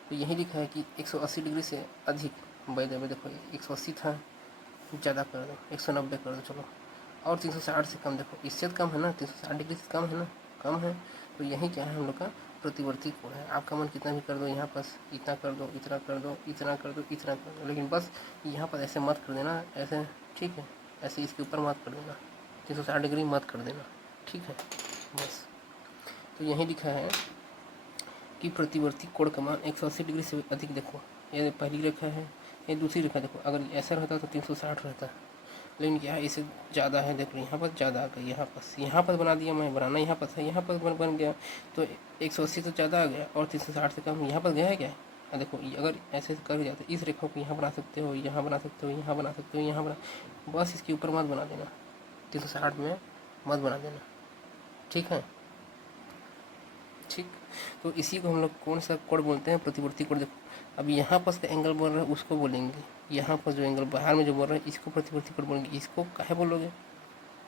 तो यही लिखा है कि 180 डिग्री से अधिक, बाय द वे देखो 180 था, ज़्यादा कर दो 190 कर दो, चलो, और 360 से कम, देखो इससे तो कम है ना, 360 डिग्री से कम है ना, कम है, तो यही क्या है हम लोग का प्रतिवर्ती कोण है। आपका मन कितना भी कर दो, यहाँ पास इतना कर दो, इतना कर दो, इतना कर दो, इतना कर दो, लेकिन बस यहाँ पर ऐसे मत कर देना, ऐसे, ठीक है, ऐसे इसके ऊपर मत कर देना, 360 डिग्री मत कर देना, ठीक है। बस तो यही लिखा है कि प्रतिवर्ती कोण का मान 180 डिग्री से अधिक। देखो ये पहली रेखा है, ये दूसरी रेखा, देखो अगर ऐसा रहता तो 360 रहता, लेकिन क्या है इससे ज़्यादा है, देखो यहाँ पर ज़्यादा आ गया, यहाँ पर बना दिया मैं, बनाना यहाँ पर था, यहाँ पर बन गया, तो 180 तो ज़्यादा आ गया, और 360 से कम यहाँ पर गया है क्या। देखो अगर ऐसे कर जाते, इस रेखा को यहाँ बना सकते हो, यहाँ बना सकते हो, यहाँ बना सकते हो, यहाँ बना, बस इसके ऊपर मत बना देना, 360 में मत बना देना, ठीक है, ठीक। तो इसी को हम लोग कौन सा कोण बोलते हैं, प्रतिवर्ती कोण। देखो अब यहाँ पर का एंगल बोल रहा है उसको बोलेंगे, यहाँ पर जो एंगल बाहर में जो बोल रहा है इसको प्रतिवर्ती कोण बोलेंगे, इसको काहे बोलोगे,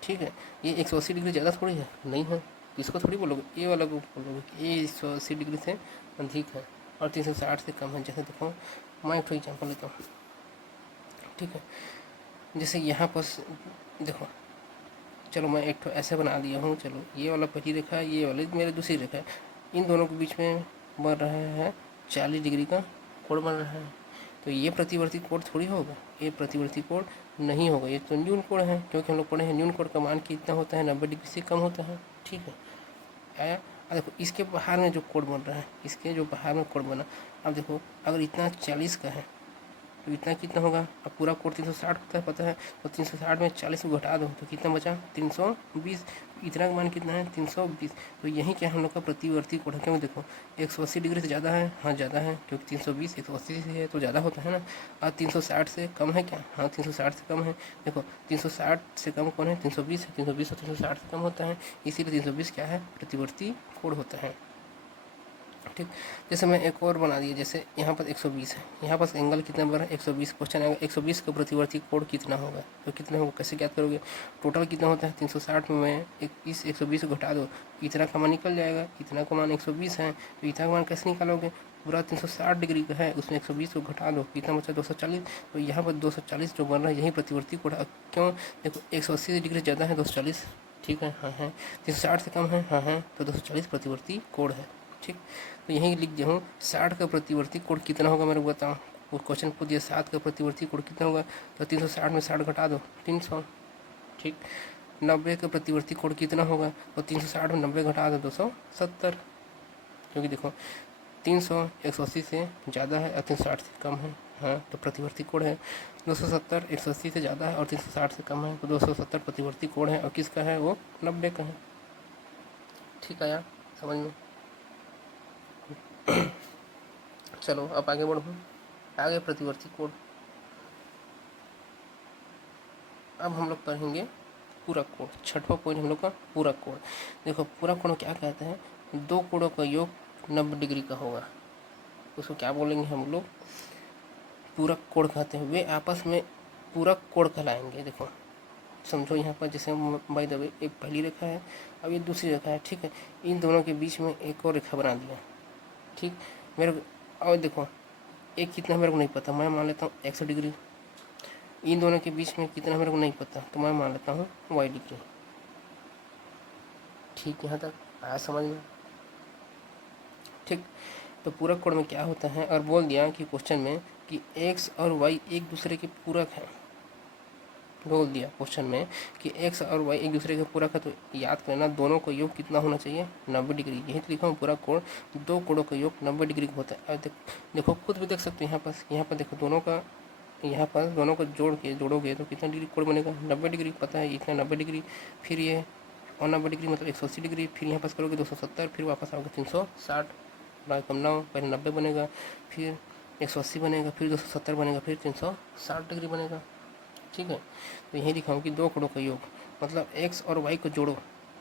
ठीक है। ये 180 डिग्री ज़्यादा थोड़ी है, नहीं है, इसको थोड़ी बोलोगे, ये वाला को बोलोगे, ये 180 डिग्री से अधिक है और 360 से कम है। जैसे देखो मैं एक एग्जाम्पल लेता हूँ, ठीक है, जैसे यहाँ पर देखो, चलो मैं एक ऐसे बना दिया हूँ, चलो ये वाला पहली रेखा है, ये वाली मेरी दूसरी रेखा है, इन दोनों के बीच में बन रहा है 40 डिग्री का कोण बन रहा है, तो ये प्रतिवर्ती कोण थोड़ी होगा, ये प्रतिवर्ती कोण नहीं होगा, ये तो न्यून कोण है, क्योंकि हम लोग पढ़े हैं न्यून कोण का मान कितना होता है, 90 डिग्री से कम होता है, ठीक है। आया, देखो इसके बाहर में जो कोण बन रहा है, इसके जो बाहर में कोण बना, अब देखो अगर इतना 40 का है तो इतना कितना होगा, अब पूरा कोण 360 होता है पता है, तो 360 में 40 को घटा दो तो कितना बचा, 320, इतना का मान कितना है, 320। तो यही क्या हम लोग का प्रतिवर्ती कोण है, क्योंकि देखो 180 डिग्री से ज़्यादा है, हाँ ज़्यादा है, क्योंकि 320 180 से है तो ज़्यादा होता है ना, और 360 से कम है क्या, हाँ 360 से कम है। देखो 360 से कम कौन है, 320 है, 320 और 360 से कम होता है, इसीलिए 320 क्या है, प्रतिवर्ती कोण होता है, ठीक। जैसे मैं एक और बना दिया, जैसे यहाँ पर 120 है, यहाँ पर एंगल कितना बन रहा है, 120, क्वेश्चन आएगा 120 का प्रतिवर्ती कोण कितना होगा, तो कितना होगा कैसे ज्ञात करोगे, टोटल कितना होता है 360 में मैं इस 120 को घटा दो, इतना का मान निकल जाएगा, इतना का मान 120 है, तो इतना का मान कैसे निकालोगे, पूरा 360 डिग्री का है, उसमें 120 को घटा दो, कितना बचा 240। तो यहाँ पर 240 जो बन रहा है यही प्रतिवर्ती कोण है। क्यों, देखो 180 डिग्री ज़्यादा है 240, ठीक है, हाँ है, 360 से कम है, हाँ है, तो 240 प्रतिवर्ती कोण है। ठीक, तो यहीं लिख दिया हूँ 60 का प्रतिवर्ती कोण कितना होगा मेरे को बताओ। वो क्वेश्चन पूछ दिया 7 का प्रतिवर्ती कोण कितना होगा, तो 360 में 60 घटा दो 300। ठीक, 90 का प्रतिवर्ती कोण कितना होगा, तो 360 में 90 घटा दो 270, क्योंकि देखो 300 180 से ज़्यादा है और 360 से कम है, हाँ, तो प्रतिवर्ती कोण है 270, 180 से ज़्यादा है और 360 से कम है, तो 270 प्रतिवर्ती कोण है, और किसका है वो 90 का है। ठीक है यार, समझ में। चलो अब आगे बढ़ो, आगे प्रतिवर्ती कोण। अब हम लोग पढ़ेंगे पूरक कोण, छठवां पॉइंट हम लोग का पूरक कोण। देखो पूरक कोण क्या कहते हैं, दो कोणों का योग 90 डिग्री का होगा, उसको क्या बोलेंगे हम लोग, पूरक कोण कहते हैं। वे आपस में पूरक कोण कहलाएंगे। देखो समझो यहाँ पर जैसे बाय द वे एक पहली रेखा है, अब ये दूसरी रेखा है, ठीक है, इन दोनों के बीच में एक और रेखा बना दिया, ठीक, मेरे को और देखो एक कितना मेरे को नहीं पता, मैं मान लेता हूँ 100 डिग्री, इन दोनों के बीच में कितना मेरे को नहीं पता, तो मैं मान लेता हूँ y डिग्री। ठीक, यहाँ तक आया समझ में। ठीक, तो पूरक कोण में क्या होता है, और बोल दिया कि क्वेश्चन में कि x और y एक दूसरे के पूरक हैं, बोल दिया क्वेश्चन में कि x और y एक दूसरे के पूरक है, तो याद करना दोनों का योग कितना होना चाहिए 90 डिग्री। यही तो लिखा हूँ पूरक कोण, दो कोणों का योग 90 डिग्री का होता है। और देखो खुद भी देख सकते हैं यहाँ पर देखो दोनों का, यहाँ पर दोनों को जोड़ोगे तो कितना डिग्री कोण बनेगा 90 डिग्री, पता है इतना 90 डिग्री, फिर ये और 90 डिग्री मतलब 180 डिग्री, फिर यहाँ पास करोगे 270, फिर वापस आओगे 360, बड़ा कम ना हो, पहले 90 बनेगा, फिर 180 बनेगा, फिर 270 बनेगा, फिर 360 डिग्री बनेगा। ठीक है, तो यही लिखा हूँ कि दो कोणों का योग मतलब x और y को जोड़ो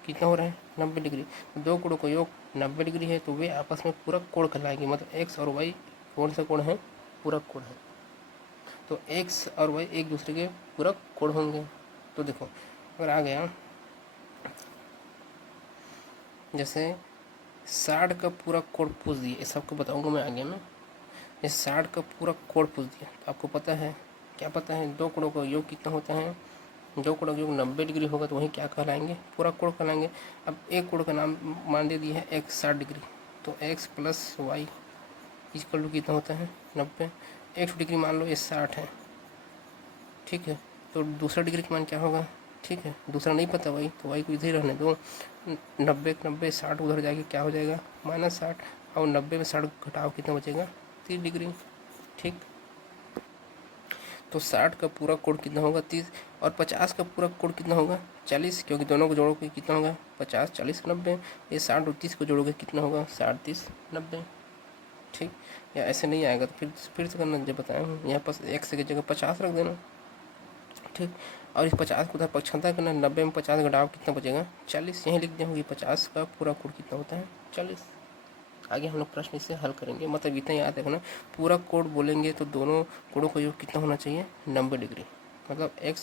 कितना हो रहा है 90 डिग्री, दो कोणों का योग 90 डिग्री है, तो वे आपस में पूरक कोण कहलाएंगे। मतलब x और y कौन सा कोण है, पूरक कोण है, तो x और y एक दूसरे के पूरक कोण होंगे। तो देखो अगर आ गया जैसे 60 का पूरक कोण पूछ दिए, इस सबको बताऊंगा मैं आगे में। ये 60 का पूरक कोण पूछ दिया, तो आपको पता है क्या पता है, दो कोणों का योग कितना होता है, दो कोणों का योग 90 डिग्री होगा, तो वही क्या कहलाएंगे पूरक कोण कहलाएंगे। अब एक कोण का नाम मान दे दिया है x 60 डिग्री, तो x plus Y equal to कितना होता है 90, 100 डिग्री मान लो ये 60 है, ठीक है, तो दूसरा डिग्री का मान क्या होगा, ठीक है, दूसरा नहीं पता वाई, तो वाई को इधर ही रहने दो, 90 60 उधर जाके क्या हो जाएगा -60, और 90 में 60 घटाओ कितना बचेगा 30 डिग्री। ठीक, तो 60 का पूरक कोण कितना होगा 30, और 50 का पूरक कोण कितना होगा 40, क्योंकि दोनों को जोड़ोगे कितना होगा 50 40 90, ये 60 और 30 को जोड़ोगे कितना होगा 60 30 90। ठीक, या ऐसे नहीं आएगा तो फिर से करना, जब बताया हूँ यहाँ पास x की जगह 50 रख देना। ठीक, और इस 50 को उधर पक्षांतर करना, 90 में 50 घटाओ कितना बचेगा 40, यहीं लिख देंगे 50 का पूरक कोण कितना होता है 40। आगे हम लोग प्रश्न इसे हल करेंगे, मतलब इतना याद रखना पूरक कोण बोलेंगे तो दोनों कोणों का योग कितना होना चाहिए 90 डिग्री, मतलब x,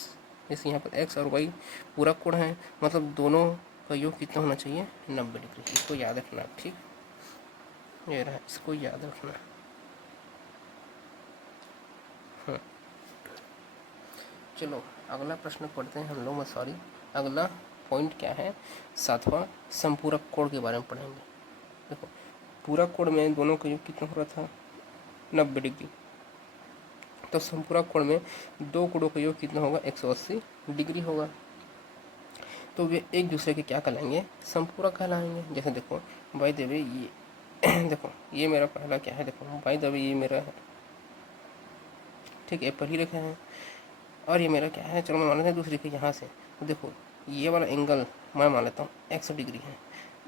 जैसे यहाँ पर x और y पूरक कोण है, मतलब दोनों का योग कितना होना चाहिए 90 डिग्री, इसको याद रखना। ठीक, ये रहा, इसको याद रखना। हाँ, चलो अगला प्रश्न पढ़ते हैं हम लोग, सॉरी अगला पॉइंट क्या है, सातवां संपूरक कोण के बारे में पढ़ेंगे। देखो पूरक कोण में दोनों का योग कितना हो रहा था 90 डिग्री, तो संपूरक कोण में दो कोणों का योग कितना होगा 180 डिग्री होगा, तो वे एक दूसरे के क्या कहलाएंगे संपूरक कहलाएंगे। जैसे देखो बाय द वे ये देखो ये मेरा पहला क्या है, देखो बाय द वे ये मेरा है, ठीक है, पहली रेखा है, और ये मेरा क्या है, चलो मैं मान लेता हूँ दूसरी रेखा यहाँ से, तो देखो ये वाला एंगल मैं मान लेता हूँ 100 डिग्री है,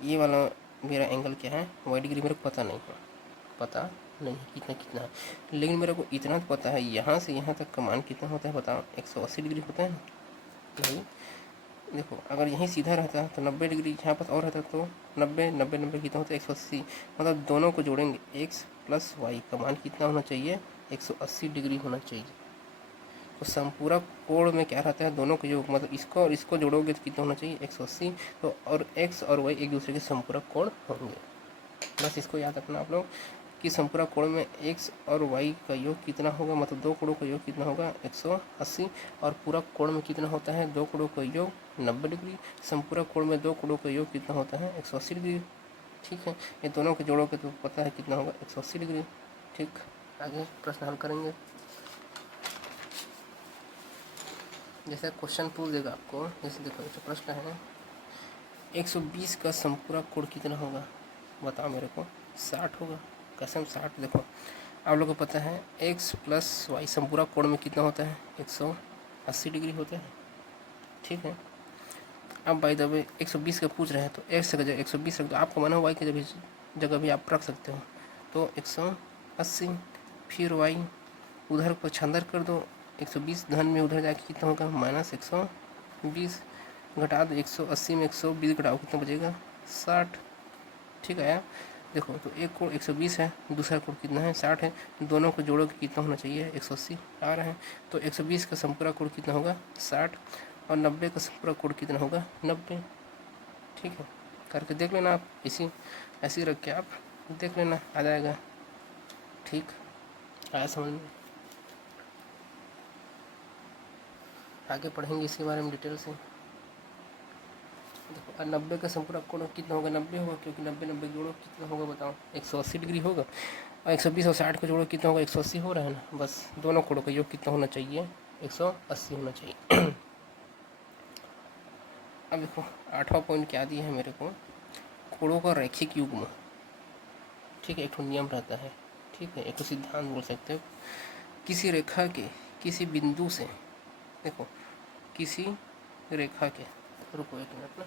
ये वाला मेरा एंगल क्या है y डिग्री, मेरे को पता नहीं है, पता नहीं कितना कितना है, लेकिन मेरे को इतना तो पता है यहाँ से यहाँ तक का मान कितना होता है बताओ 180 डिग्री होता है नहीं। देखो अगर यहीं सीधा रहता तो 90 डिग्री, यहाँ पास और रहता तो 90 90 90 कितना होता है 180, मतलब दोनों को जोड़ेंगे x प्लस वाई का मान कितना होना चाहिए 180 डिग्री होना चाहिए। तो संपूरक कोण में क्या रहता है दोनों का योग, मतलब इसको और इसको जोड़ोगे तो कितना होना चाहिए 180, तो और x और y एक दूसरे के संपूरक कोण होंगे। बस इसको याद रखना आप लोग कि समपूरा कोण में x और y का योग कितना होगा, मतलब दो कोणों का योग कितना होगा 180, और पूरा कोण में कितना होता है दो कोणों का योग 90 डिग्री। समपूरा कोण में दो कोणों का योग कितना होता है 180 डिग्री। ठीक है, ये दोनों के जोड़ों के तो पता है कितना होगा 180 डिग्री। ठीक, आगे प्रश्न हल करेंगे। जैसे क्वेश्चन पूछ देगा आपको, जैसे देखो जो प्रश्न है 120 का समपूरा कोण कितना होगा, बताओ मेरे को। 60 होगा, कसम 60। देखो आप लोगों को पता है x प्लस वाई समपूरा कोण में कितना होता है 180 डिग्री होता है। ठीक है, अब बाय द वे 120 का पूछ रहे हैं तो x की जगह 120 रख दो, आपको माना y की जगह भी आप रख सकते हो। तो 180 फिर y उधर को छंदर कर दो, 120 धन में उधर जाके कितना होगा माइनस 120, घटा दो 180 में 120 घटाओ कितना बचेगा 60। ठीक है, देखो तो एक कोण 120 है, दूसरा कोण कितना है 60 है, दोनों को जोड़ो कि कितना होना चाहिए 180 आ रहा है। तो 120 का समपूरा कोण कितना होगा 60, और 90 का समपूरा कोण कितना होगा 90। ठीक है, करके देख लेना आप, इसी ऐसे रख के आप देख लेना, आ जाएगा। ठीक, आया समझ में। आगे पढ़ेंगे इसके बारे में डिटेल से। देखो 90 का समपूरा कोण कितना होगा 90 होगा, क्योंकि 90 जोड़ो कितना होगा बताओ 180 डिग्री होगा, और 120 और 60 का जोड़ो कितना होगा 180 हो रहा है ना। बस दोनों कोणों का योग कितना होना चाहिए 180 होना चाहिए। अब देखो 8वां पॉइंट क्या दिया है मेरे को, कोणों का रैखिक युग्म। ठीक है, एक तो नियम रहता है, ठीक है, एक तो सिद्धांत बोल सकते हो। किसी रेखा के किसी बिंदु से, देखो किसी रेखा के, रुको एक मिनट ना,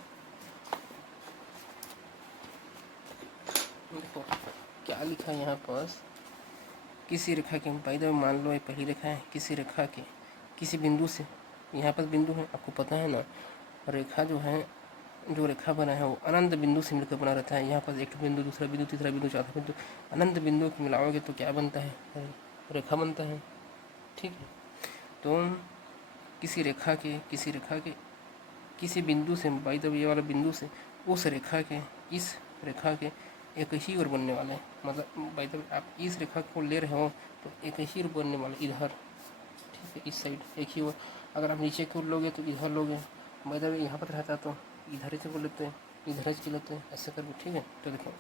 देखो क्या लिखा है यहाँ पास, किसी रेखा के, बाय द वे मान लो ये पहली रेखा है, किसी रेखा के किसी बिंदु से, यहाँ पर बिंदु है आपको पता है ना, रेखा जो है, जो रेखा बना है वो अनंत बिंदु से मिलकर बना रहता है। यहाँ पर एक बिंदु, दूसरा बिंदु, तीसरा बिंदु, चौथा बिंदु, अनंत बिंदु को मिलाओगे तो क्या बनता है रेखा बनता है। ठीक है, तो किसी रेखा के किसी बिंदु से, बाई द वे ये वाला बिंदु से उस रेखा के, इस रेखा के एक ही ओर बनने वाले, मतलब बाई द वे आप इस रेखा को ले रहे हो तो एक ही ओर बनने वाले इधर। ठीक है, इस साइड एक ही ओर, अगर आप नीचे की ओर लोगे तो इधर लोगे, बाई द वे यहाँ पर रहता तो इधर ही से बोल लेते हैं, इधर ही लेते हैं, ऐसे करके। ठीक है, तो देखो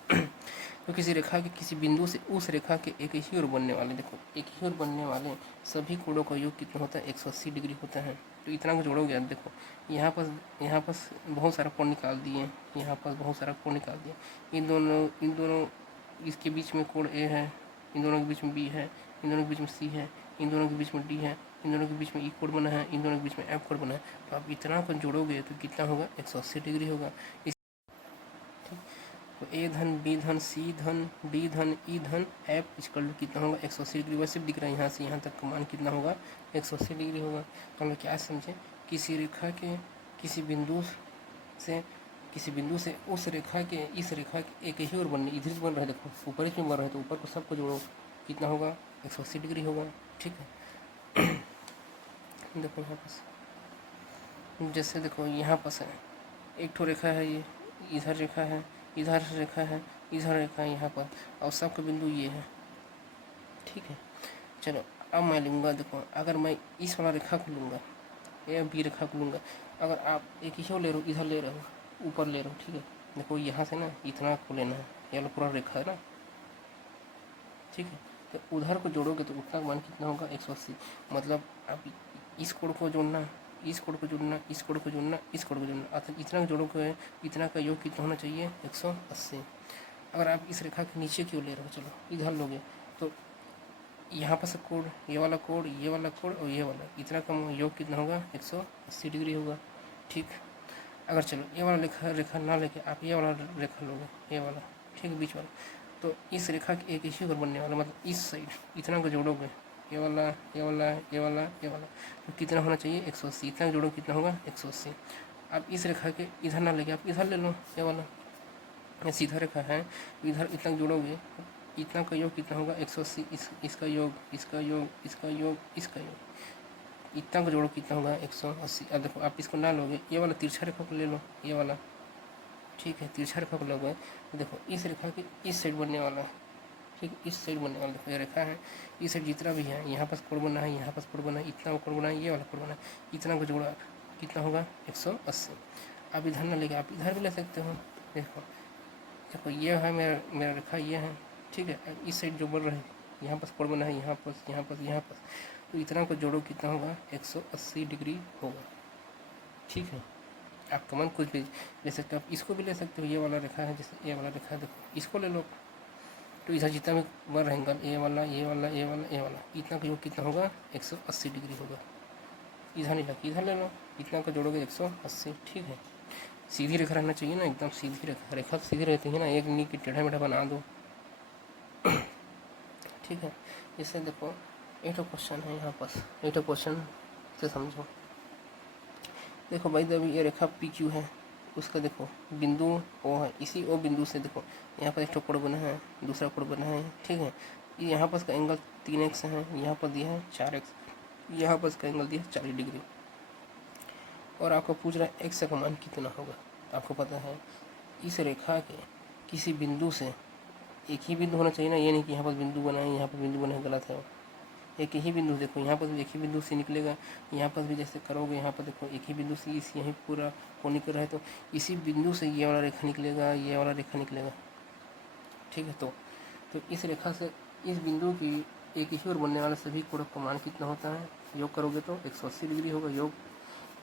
तो किसी रेखा के किसी बिंदु से उस रेखा के एक ही ओर बनने वाले, देखो एक ही ओर बनने वाले सभी कोणों का योग कितना होता है 180 डिग्री होता है। तो इतना को जोड़ोगे, देखो यहाँ पर बहुत सारा कोण निकाल दिए, यहाँ पर बहुत सारा कोण निकाल दिया, इन दोनों इसके बीच में कोण ए है, इन दोनों के बीच में बी है, इन दोनों के बीच में सी है, इन दोनों के बीच में डी है, इन दोनों के बीच में ई कोण बना है, इन दोनों के बीच में एफ कोण बना है। तो आप इतना को जोड़ोगे तो कितना होगा 180 डिग्री होगा। तो ए धन बी धन सी धन डी धन ई धन एफ इक्वल कितना होगा 180 डिग्री। वैसे भी दिख रहा है यहाँ से यहाँ तक का मान कितना होगा 180 डिग्री होगा। तो हम क्या समझे, किसी रेखा के किसी बिंदु से उस रेखा के इस रेखा के एक ही ओर बनने, इधर से बन रहा है, देखो ऊपर ही बन रहा है तो ऊपर को सबको जोड़ो कितना होगा 180 डिग्री होगा। ठीक है, देखो यहाँ पास, जैसे देखो यहाँ पास है एक ठो रेखा है, ये इधर रेखा है, इधर रेखा है, इधर रेखा है यहाँ पर, और सबका बिंदु ये है। ठीक है, चलो अब मैं लूँगा, देखो अगर मैं इस वाला रेखा को लूँगा या बी रेखा को लूँगा, अगर आप एक ही ले रहे हो, इधर ले रहे हो, ऊपर ले रहे हो, ठीक है, देखो यहाँ से ना इतना को लेना है, ये वाला पूरा रेखा है ना। ठीक है, तो उधर को जोड़ोगे तो उतना मान कितना होगा 180, मतलब आप इस कोण को जोड़ना, इस कोण को जोड़ना, इस कोण को जोड़ना, इस कोण को जोड़ना, अर्थात इतना जोड़ोगे, इतना का योग कितना होना चाहिए 180। अगर आप इस रेखा के नीचे क्यों ले रहे हो, चलो इधर लोगे तो यहाँ पर से कोण, ये वाला कोण, ये वाला कोण और ये वाला, इतना का योग कितना होगा 180 डिग्री होगा। ठीक, अगर चलो ये वाला रेखा ना लेके आप ये वाला रेखा लोगे, ये वाला, ठीक बीच वाला, तो इस रेखा के एक ही ओर बनने वाला, मतलब इस साइड इतना को जोड़ोगे, ये वाला, ये वाला, ये वाला, ये वाला, तो कितना होना चाहिए 180, इतना जोड़ो कितना होगा 180। आप इस रेखा के इधर ना लेके आप इधर ले लो, ये वाला, ये सीधा रेखा है, इधर इतना जोड़ोगे, इतना का योग कितना होगा 180, इसका योग, इसका योग, इसका योग, इसका योग, इतना का जोड़ो कितना होगा 180। अब देखो आप इसको ना लोगे, ये वाला तिरछा रेखा को ले लो, ये वाला, ठीक है, तिरछा रेखा को लोगे, देखो इस रेखा के इस साइड बनने वाला, ठीक, इस साइड बनने वाला देखो ये रेखा है, इस साइड जितना भी है, यहाँ पास कोण बना है, यहाँ पास कोण बना है, इतना कोण बना है, ये वाला कोण बना है, इतना को जोड़ा कितना होगा 180। आप इधर ना लेके आप इधर भी ले सकते हो। देखो देखो ये है मेरा मेरा रेखा ये है, ठीक है। इस साइड जो बन रहा है, यहाँ पास कोण बना है, यहाँ पास यहाँ पास यहाँ पास, तो इतना को जोड़ो कितना होगा 180 डिग्री होगा, ठीक है। आप कमन कुछ भी ले सकते हो, आप इसको भी ले सकते हो, ये वाला रेखा है, जैसे ये वाला रेखा है, देखो इसको ले लो, तो इधर जितना भी बन रहा एंगल, ये वाला ये वाला ये वाला ये वाला, इतना का योग कितना होगा 180 डिग्री होगा। इधर नहीं लगा, इधर ले लो, इतना का जोड़ोगे 180, ठीक है। सीधी रेखा रहना चाहिए ना, एकदम सीधी रेखा, रेखा सीधी रहती है ना, एक नी की टेढ़ा मेढ़ा बना दो, ठीक है। जैसे देखो एक तो क्वेश्चन है यहाँ पास, एक तो क्वेश्चन से समझो। देखो भाई जब ये रेखा पी क्यू है, उसका देखो बिंदु ओ है, इसी ओ बिंदु से देखो यहाँ पर एक तो कोण बना है, दूसरा कोण बना है, ठीक है। ये यहाँ पर का एंगल 3x है, यहाँ पर दिया है 4x, यहाँ पर का एंगल दिया है 40 डिग्री, और आपको पूछ रहा है x का मान कितना होगा। आपको पता है इस रेखा के किसी बिंदु से एक ही बिंदु होना चाहिए ना, ये नहीं कि यहाँ पर बिंदु बना है, यहाँ पर बिंदु बना है, गलत है। एक ही बिंदु, देखो यहाँ पर भी एक ही बिंदु से निकलेगा, यहाँ पर भी जैसे करोगे, यहाँ पर देखो एक ही बिंदु से इस यहीं पूरा को निकल रहा है, तो इसी बिंदु से ये वाला रेखा निकलेगा, ये वाला रेखा निकलेगा, ठीक है। तो इस रेखा से इस बिंदु की एक ही ओर बनने वाला सभी कोण का मान कितना होता है, योग करोगे तो 180 डिग्री होगा। योग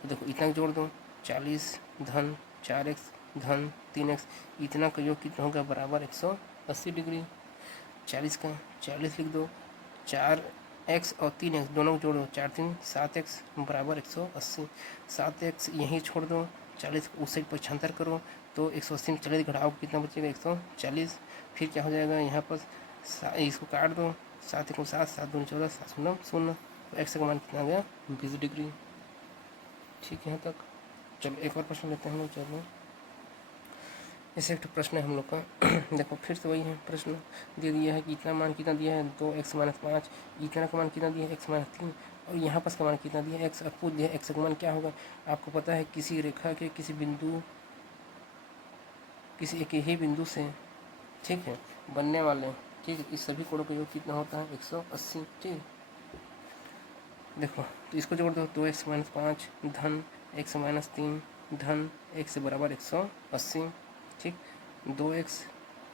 देखो इतना जोड़ दो, 40 धन 4x धन 3x, इतना का योग कितना होगा बराबर 180 डिग्री। 40 का 40 लिख दो, 4x और 3x दोनों को जोड़ो, 4 3 7x बराबर 180। 7x यहीं छोड़ दो, 40 उस साइड पक्षांतर करो, तो 180 में 40 घटाओ कितना बचेगा 140। फिर क्या हो जाएगा यहाँ पर इसको काट दो, 7 1 7 7 2 14 7 0 0, तो x का मान कितना आ गया 20 डिग्री, ठीक है। यहाँ तक चलो एक और प्रश्न लेते हैं हम लोग। चलो ऐसे एक प्रश्न है हम लोग का देखो फिर से वही है, प्रश्न दे दिया है कि इतना मान कितना दिया है 2x - 5, इतना का मान कितना दिया है x - 3, और यहाँ पास का मान कितना दिया है x। अब पूछ दिया x का मान क्या होगा। आपको पता है किसी रेखा के किसी बिंदु किसी एक ही बिंदु से, ठीक है, बनने वाले, ठीक है, इस सभी कोणों का योग कितना होता है 180, ठीक। देखो तो इसको जोड़ दो, 2x - 5 धन x - 3 धन x बराबर 180, ठीक। 2x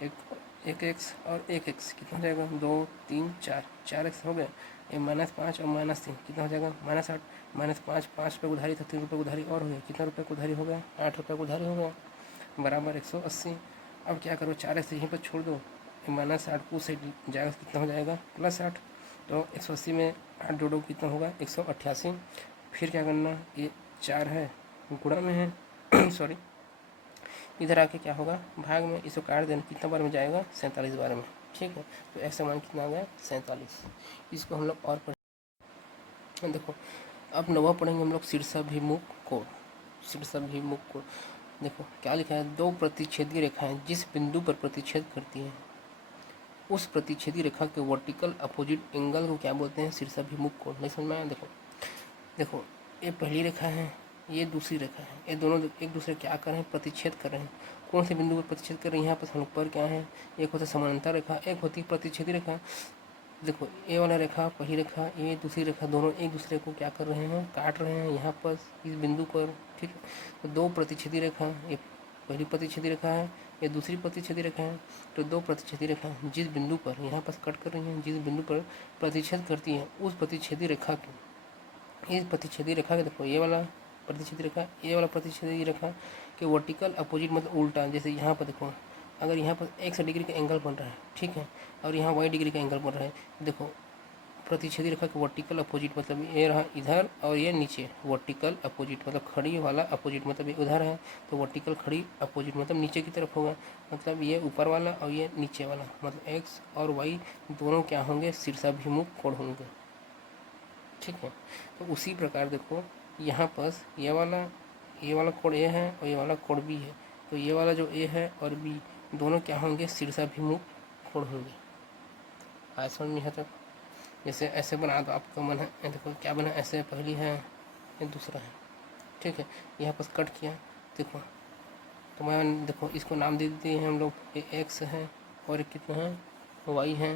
एक x और 1x कितना हो जाएगा 2 3 4, 4x हो गया। ये -5 और -3 कितना हो जाएगा -8, -5 5 रुपये उधारी था, 3 रुपये उधारी और हो गया, कितना रुपये को उधारी हो गया 8 रुपये को उधारी हो गया, बराबर 180। अब क्या करो 4x यहीं पर छोड़ दो, -8 को साइड जाएगा, कितना हो जाएगा +8, तो 180 में 8 जोड़ो कितना होगा 188। फिर क्या करना, ये 4 है गुणा में है सॉरी, इधर आके क्या होगा भाग में, इसको काट देना, कितना बार में जाएगा 47 बार में, ठीक है। तो x का मान कितना आ गया 47। इसको हम लोग और पढ़ देखो अब नवा पढ़ेंगे हम लोग शीर्षाभिमुख कोण। शीर्षाभिमुख कोण देखो क्या लिखा है, दो प्रतिच्छेदी रेखाएं जिस बिंदु पर प्रतिच्छेद करती हैं उस प्रतिच्छेदी रेखा के वर्टिकल अपोजिट एंगल को क्या बोलते हैं शीर्षाभिमुख कोण। नहीं समझ में आया। देखो देखो ये पहली रेखा है, ये दूसरी रेखा है, ये दोनों एक दूसरे क्या कर रहे हैं प्रतिच्छेद कर रहे हैं। कौन से बिंदु पर प्रतिच्छेद कर रहे हैं, यहाँ पर हम लोग पर क्या है, एक होता है समानांतर रेखा, एक होती है प्रतिच्छेदी रेखा। देखो ये वाला रेखा पहली रेखा, ये दूसरी रेखा, दोनों एक दूसरे को क्या कर रहे हैं काट रहे हैं यहाँ पर इस बिंदु पर, ठीक। तो दो प्रतिच्छेदी रेखा, ये पहली प्रतिच्छेदी रेखा है, ये दूसरी प्रतिच्छेदी रेखा है। तो दो प्रतिच्छेदी रेखा जिस बिंदु पर यहाँ पर कट कर रही हैं, जिस बिंदु पर प्रतिच्छेद करती हैं उस प्रतिच्छेदी रेखा की, इस प्रतिच्छेदी रेखा के देखो ये वाला प्रतिच्छेदी रेखा, ये वाला प्रतिच्छेदी रेखा के वर्टिकल अपोजिट मतलब उल्टा, जैसे यहाँ पर देखो अगर यहाँ पर x डिग्री का एंगल बन रहा है, ठीक है, और यहाँ y डिग्री का एंगल बन रहा है, देखो प्रतिच्छेदी रेखा के वर्टिकल अपोजिट मतलब ये रहा इधर और ये नीचे, वर्टिकल अपोजिट मतलब खड़ी वाला अपोजिट मतलब ये उधर है, तो वर्टिकल खड़ी अपोजिट मतलब नीचे की तरफ होगा, मतलब ये ऊपर वाला और ये नीचे वाला, मतलब x और y दोनों क्या होंगे शीर्षाभिमुख कोण होंगे, ठीक है। तो उसी प्रकार देखो यहाँ पर ये वाला कोण ए है और ये वाला कोण बी है, तो ये वाला जो ए है और बी दोनों क्या होंगे शीर्षाभिमुख कोण होंगे। आज समझ में है तक। जैसे ऐसे बना दो, आपका मन है देखो क्या बना, ऐसे पहली है ये दूसरा है, ठीक है, यहाँ पर कट किया, देखो तो मैं देखो इसको नाम दे दिए हैं हम लोग, ये एक्स है और कितना है वाई है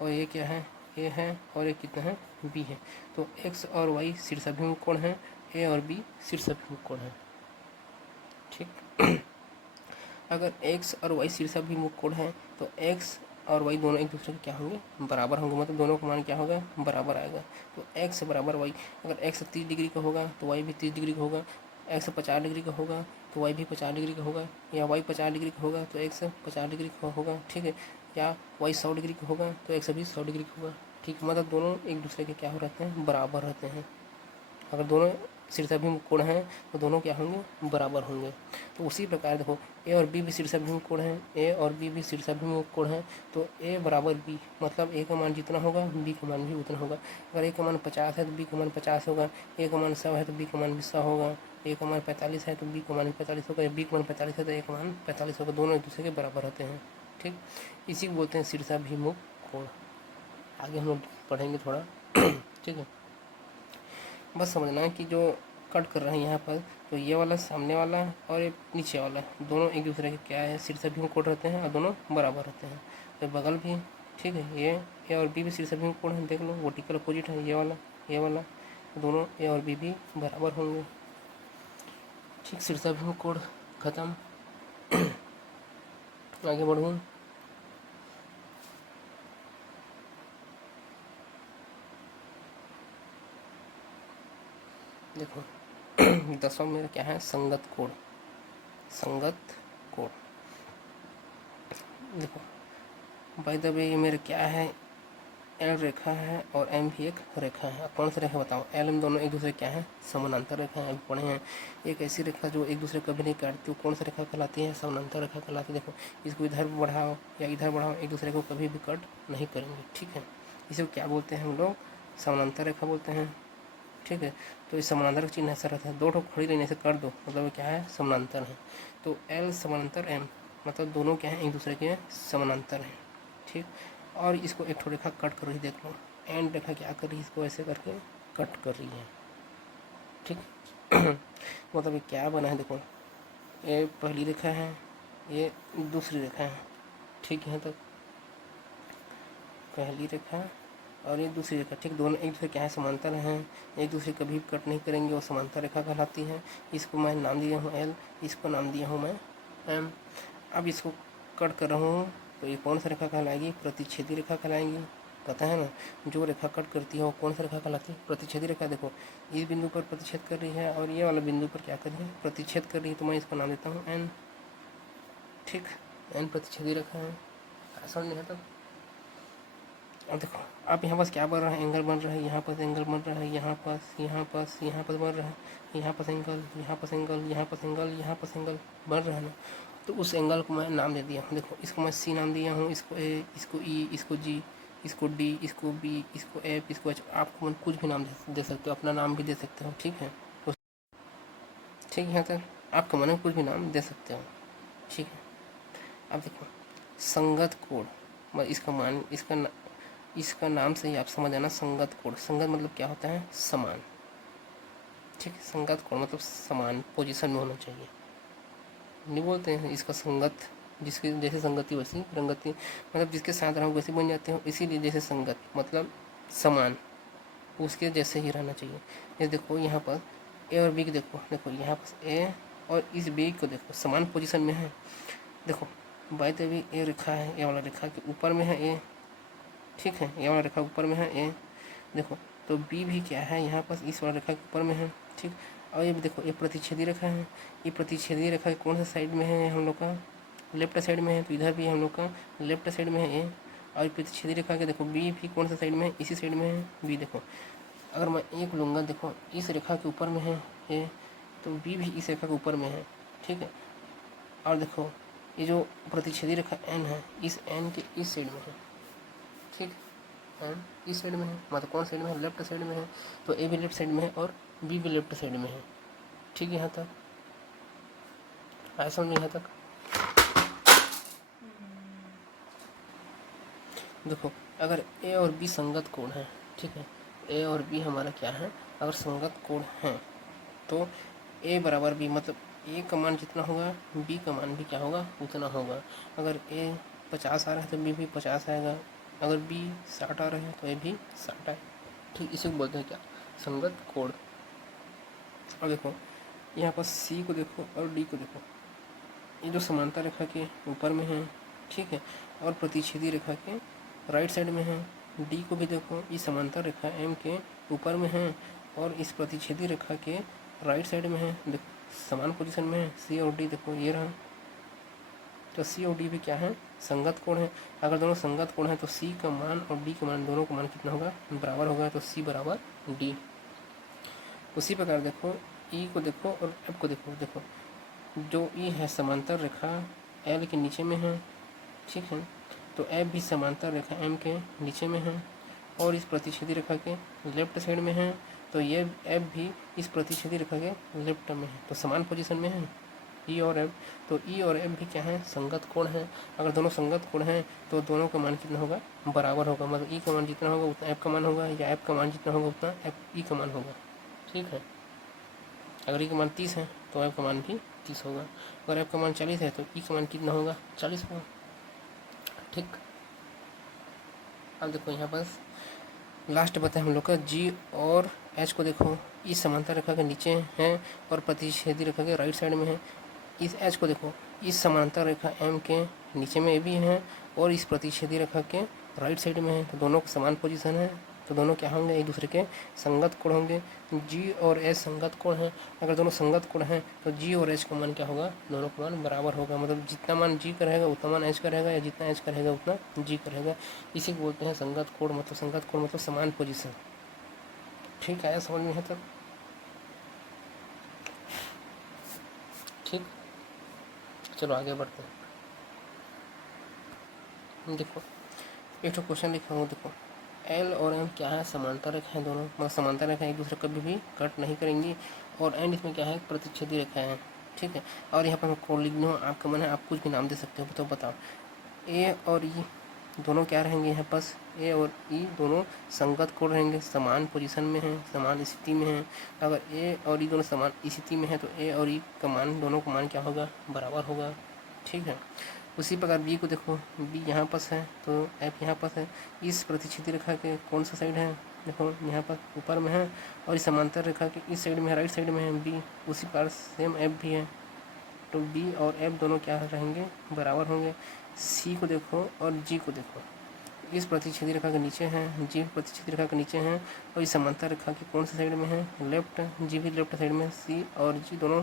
और ये क्या है, ए है और ये कितना है, बी है। तो एक्स और वाई शीर्षाभिमुख कोण है, ए और बी शीर्षाभिमुख कोण है। ठीक अगर एक्स और वाई शीर्षाभिमुख कोण है तो एक्स और वाई दोनों एक दूसरे के क्या होंगे, बराबर होंगे, मतलब दोनों का मान क्या होगा, बराबर आएगा। तो एक्स बराबर वाई, अगर एक्स 30 डिग्री का होगा तो वाई भी 30 डिग्री का होगा, एक्स 50 डिग्री का होगा तो वाई भी 50 डिग्री का होगा, या वाई 50 डिग्री का होगा तो एक्स 50 डिग्री का होगा। ठीक है, या वाई 100 डिग्री का होगा तो एक्स भी 100 डिग्री का होगा। ठीक, मतलब दोनों एक दूसरे के क्या हो रहते हैं, बराबर रहते हैं। अगर दोनों शीर्षाभिमुख कोण हैं तो दोनों क्या होंगे, बराबर होंगे। तो उसी प्रकार देखो ए और बी भी शीर्षाभिमुख कोण है, ए और बी भी शीर्षाभिमुख कोण है, तो ए बराबर बी, मतलब ए का मान जितना होगा बी का मान भी उतना होगा। अगर ए का मान 50 है तो बी का मान 50 होगा, ए का मान 100 है तो बी का मान भी 100 होगा, ए का मान 45 है तो बी का मान भी 45 होगा, बी का मान 45 है तो ए का मान 45 होगा, दोनों एक दूसरे के बराबर रहते हैं। ठीक, इसी को बोलते हैं शीर्षाभिमुख कोण। आगे हम लोग पढ़ेंगे थोड़ा। ठीक है, बस समझना है कि जो कट कर रहे हैं यहाँ पर, तो ये वाला सामने वाला और ये नीचे वाला दोनों एक दूसरे के क्या है, शीर्षाभिमुख कोण रहते हैं और दोनों बराबर रहते हैं। तो बगल भी ठीक है, ये ए और बी भी शीर्षाभिमुख कोण है, देख लो वर्टिकल अपोजिट है, ये वाला दोनों ए और बी भी बराबर होंगे। ठीक, शीर्षाभिमुख कोण खत्म। आगे बढ़ूँ, देखो 10वां मेरा क्या है, संगत कोण। संगत कोण देखो, बाय द वे ये मेरे क्या है, एल रेखा है और एम भी एक रेखा है। कौन सी रेखा बताओ, एल एम दोनों एक दूसरे क्या है, समानांतर रेखा है। पढ़े हैं एक ऐसी रेखा जो एक दूसरे कभी नहीं काटती, वो कौन सी रेखा कहलाती है, समानांतर रेखा कहलाती है। देखो इसको इधर बढ़ाओ या इधर बढ़ाओ, एक दूसरे को कभी भी कट नहीं करेंगे। ठीक है, इसे क्या बोलते हैं हम लोग, समानांतर रेखा बोलते हैं। ठीक है, तो इस समानांतर का चिन्ह ऐसा रहता है, दो ठो खड़ी रहने से कर दो मतलब क्या है, समानांतर है। तो एल समानांतर एम, मतलब दोनों क्या है, एक दूसरे के समानांतर हैं। ठीक, और इसको एक ठो रेखा कट कर रही, देख लो एंड रेखा क्या कर रही है, इसको ऐसे करके कट कर रही है। ठीक मतलब ये क्या बना है, देखो ये पहली रेखा है, ये दूसरी रेखा है। ठीक है, तो पहली रेखा और ये दूसरी रेखा, ठीक, दोनों एक दूसरे क्या है, समांतर हैं, एक दूसरे कभी भी कट नहीं करेंगे, वो समांतर रेखा कहलाती है। इसको मैं नाम दिया हूँ एल, इसको नाम दिया हूँ मैं एम। अब इसको कट कर रहा हूँ तो ये कौन सा रेखा कहलाएगी, प्रतिच्छेदी रेखा कहलाएगी। पता है ना, जो रेखा कट करती है वो कौन सा रेखा कहलाती है, प्रतिच्छेदी रेखा। देखो इस बिंदु पर प्रतिच्छेद कर रही है और ये वाला बिंदु पर क्या कर रही है, प्रतिच्छेद कर रही है, तो मैं इसका नाम देता हूँ एन। ठीक, एन प्रतिच्छेदी रेखा है, समझ में है तब। अब देखो अब यहाँ पास क्या बन रहा है, एंगल बन रहा है, यहाँ पास एंगल बन रहा है, यहाँ पास बन रहा है, यहाँ पास एंगल, यहाँ पास एंगल, यहाँ पास एंगल, यहाँ पास एंगल बन रहा है ना। तो उस एंगल को मैं नाम दे दिया हूँ, देखो इसको मैं सी नाम दिया हूँ, इसको ए, इसको ई, इसको जी, इसको डी, इसको बी, इसको एफ, इसको एच। आपको मैं कुछ भी नाम दे सकते हो, अपना नाम भी दे सकते हो। ठीक है, ठीक है, यहाँ तक आपका मन कुछ भी नाम दे सकते हो। ठीक है, अब देखो संगत कोण, इसका मान इसका नाम से ही आप समझ आना, संगत कोण। संगत मतलब क्या होता है, समान। ठीक है, संगत कोण मतलब समान पोजीशन में होना चाहिए। नहीं बोलते हैं इसका संगत, जिसकी जैसे संगति वैसी रंगति, मतलब जिसके साथ रहो वैसे बन जाते हो, इसीलिए जैसे संगत मतलब समान, उसके जैसे ही रहना चाहिए। ये देखो यहाँ पर ए और बी को देखो, देखो यहाँ पर ए और इस बी को देखो समान पोजीशन में है। देखो बाई द वे ए रेखा है, ये वाला रेखा के ऊपर में है ए। ठीक है, ये वाला रेखा ऊपर में है ए, देखो तो बी भी क्या है, यहाँ पर इस वाला रेखा के ऊपर में है। ठीक, और ये भी देखो ये प्रतिच्छेदी रेखा है, ये प्रतिच्छेदी रेखा कौन सा साइड में है, हम लोग का लेफ्ट साइड में है, तो इधर भी हम लोग का लेफ्ट साइड में है ए। और प्रतिच्छेदी रेखा के देखो बी भी कौन सा साइड में है, इसी साइड में है बी। देखो अगर मैं एक लूँगा, देखो इस रेखा के ऊपर में है ए, तो बी भी इस रेखा के ऊपर में है। ठीक है, और देखो ये जो प्रतिच्छेदी रेखा एन है, इस एन के इस साइड में है। ठीक, एन इस साइड में है, मतलब कौन साइड में है, लेफ्ट साइड में है, तो ए भी लेफ्ट साइड में है और बी भी लेफ्ट साइड में है। ठीक है, यहाँ तक आया समझ में, यहाँ तक। देखो अगर ए और बी संगत कोण है, ठीक है, ए और बी हमारा क्या है, अगर संगत कोण है तो ए बराबर बी, मतलब ए का मान जितना होगा बी का मान भी क्या होगा, उतना होगा। अगर ए 50 आ रहा है तो बी भी 50 आएगा, अगर बी 60 आ रहा है तो ए भी 60 आएगा। ठीक, इसी को बोलते हैं क्या, संगत कोण। और देखो यहाँ पर सी को देखो और डी को देखो, ये जो समांतर रेखा के ऊपर में है, ठीक है, और प्रतिच्छेदी रेखा के राइट साइड में है। डी को भी देखो, ये समांतर रेखा एम के ऊपर में है और इस प्रतिच्छेदी रेखा के राइट साइड में है, देखो समान पोजीशन में है। सी और डी देखो ये रहा, तो सी और डी भी क्या है, संगत कोण है। अगर दोनों संगत कोण है तो सी का मान और डी का मान, दोनों का मान कितना होगा, बराबर होगा, तो सी बराबर डी। उसी प्रकार देखो ई को देखो और एफ को देखो, देखो जो ई है समांतर रेखा एल के नीचे में है, ठीक है, तो एफ भी समांतर रेखा एम के नीचे में है और इस प्रतिच्छेदी रेखा के लेफ्ट साइड में है, तो ये एफ भी इस प्रतिच्छेदी रेखा के लेफ्ट में है, तो समान पोजीशन में है ई और एफ। तो ई और एफ भी क्या है, संगत कोण है। अगर दोनों संगत कोण हैं तो दोनों का मान कितना होगा, बराबर होगा, मतलब ई का मान जितना होगा उतना एफ का मान होगा, या एफ का मान जितना होगा उतना एफ ई का मान होगा। ठीक है, अगर ई का मान 30 है तो एफ का मान भी 30 होगा, अगर एफ का मान 40 है तो ई का मान कितना होगा, 40 होगा। ठीक, अब देखो यहाँ पर लास्ट बताए हम लोग का जी और एच को देखो, इस समांतर रेखा के नीचे है और प्रतिच्छेदी रेखा के राइट साइड में है। इस एच को देखो, इस समांतर रेखा एम के नीचे में भी है और इस प्रतिच्छेदी रेखा के राइट साइड में है, तो दोनों का समान पोजीशन है, तो दोनों क्या होंगे, एक दूसरे के संगत कोण होंगे। जी और एच संगत कोण है, अगर दोनों संगत कोण हैं तो जी और एच का मान क्या होगा, दोनों का मान बराबर होगा, मतलब जितना मान जी का रहेगा उतना मान एच का रहेगा, या जितना एच का रहेगा उतना जी का रहेगा। इसी को बोलते हैं संगत कोण, मतलब संगत कोण मतलब समान पोजीशन। ठीक आया समझ में है तब? ठीक, चलो आगे बढ़ते हैं। देखो एक तो क्वेश्चन लिखा हूँ, देखो एल और एम क्या है, समांतर रेखा है दोनों, मतलब समांतर रेखा एक दूसरे कभी भी कट नहीं करेंगी, और एंड इसमें क्या है, प्रतिच्छेदी रेखा है। ठीक है, और यहाँ पर मैं कोड लिख दूँ, आपका मन है आप कुछ भी नाम दे सकते हो, तो बताओ ए और ई दोनों क्या रहेंगे, यहाँ पास ए और ई दोनों संगत कोण रहेंगे, समान पोजीशन में है, समान स्थिति में है। अगर ए और ई दोनों समान स्थिति में है तो ए और ई का मान, दोनों का मान क्या होगा, बराबर होगा। ठीक है, उसी प्रकार बी को देखो, बी यहाँ पास है तो एफ यहाँ पास है, इस प्रतिच्छेदी रेखा के कौन सा साइड है, देखो यहाँ पर ऊपर में है, और इस समांतर रेखा के इस साइड में है, राइट साइड में है बी। उसी प्रकार सेम एफ भी है, तो बी और एफ दोनों क्या रहेंगे, बराबर होंगे। सी को देखो और जी को देखो, इस प्रतिच्छेदी रेखा के नीचे है, जी प्रतिच्छेदी रेखा के नीचे है, और इस समांतर रेखा के कौन सा साइड में है, लेफ्ट, जी भी लेफ्ट साइड में। सी और जी दोनों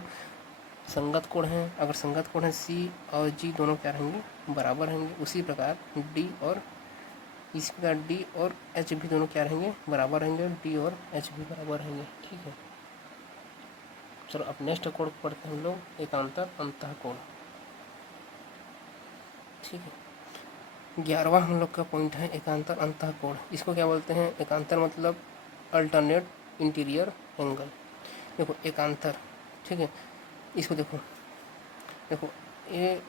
संगत कोण हैं, अगर संगत कोण है सी और जी दोनों क्या रहेंगे, बराबर रहेंगे। उसी प्रकार डी और इसी प्रकार डी और एच भी दोनों क्या रहेंगे, बराबर रहेंगे, डी और एच भी बराबर रहेंगे। ठीक है, चलो अब नेक्स्ट कोण पढ़ते हैं हम लोग, एकांतर अंतःकोण। ठीक है, 11वां हम लोग का पॉइंट है एकांतर अंतःकोण। इसको क्या बोलते हैं, एकांतर मतलब अल्टरनेट इंटीरियर एंगल। देखो एकांतर, ठीक है, इसको देखो, देखो ए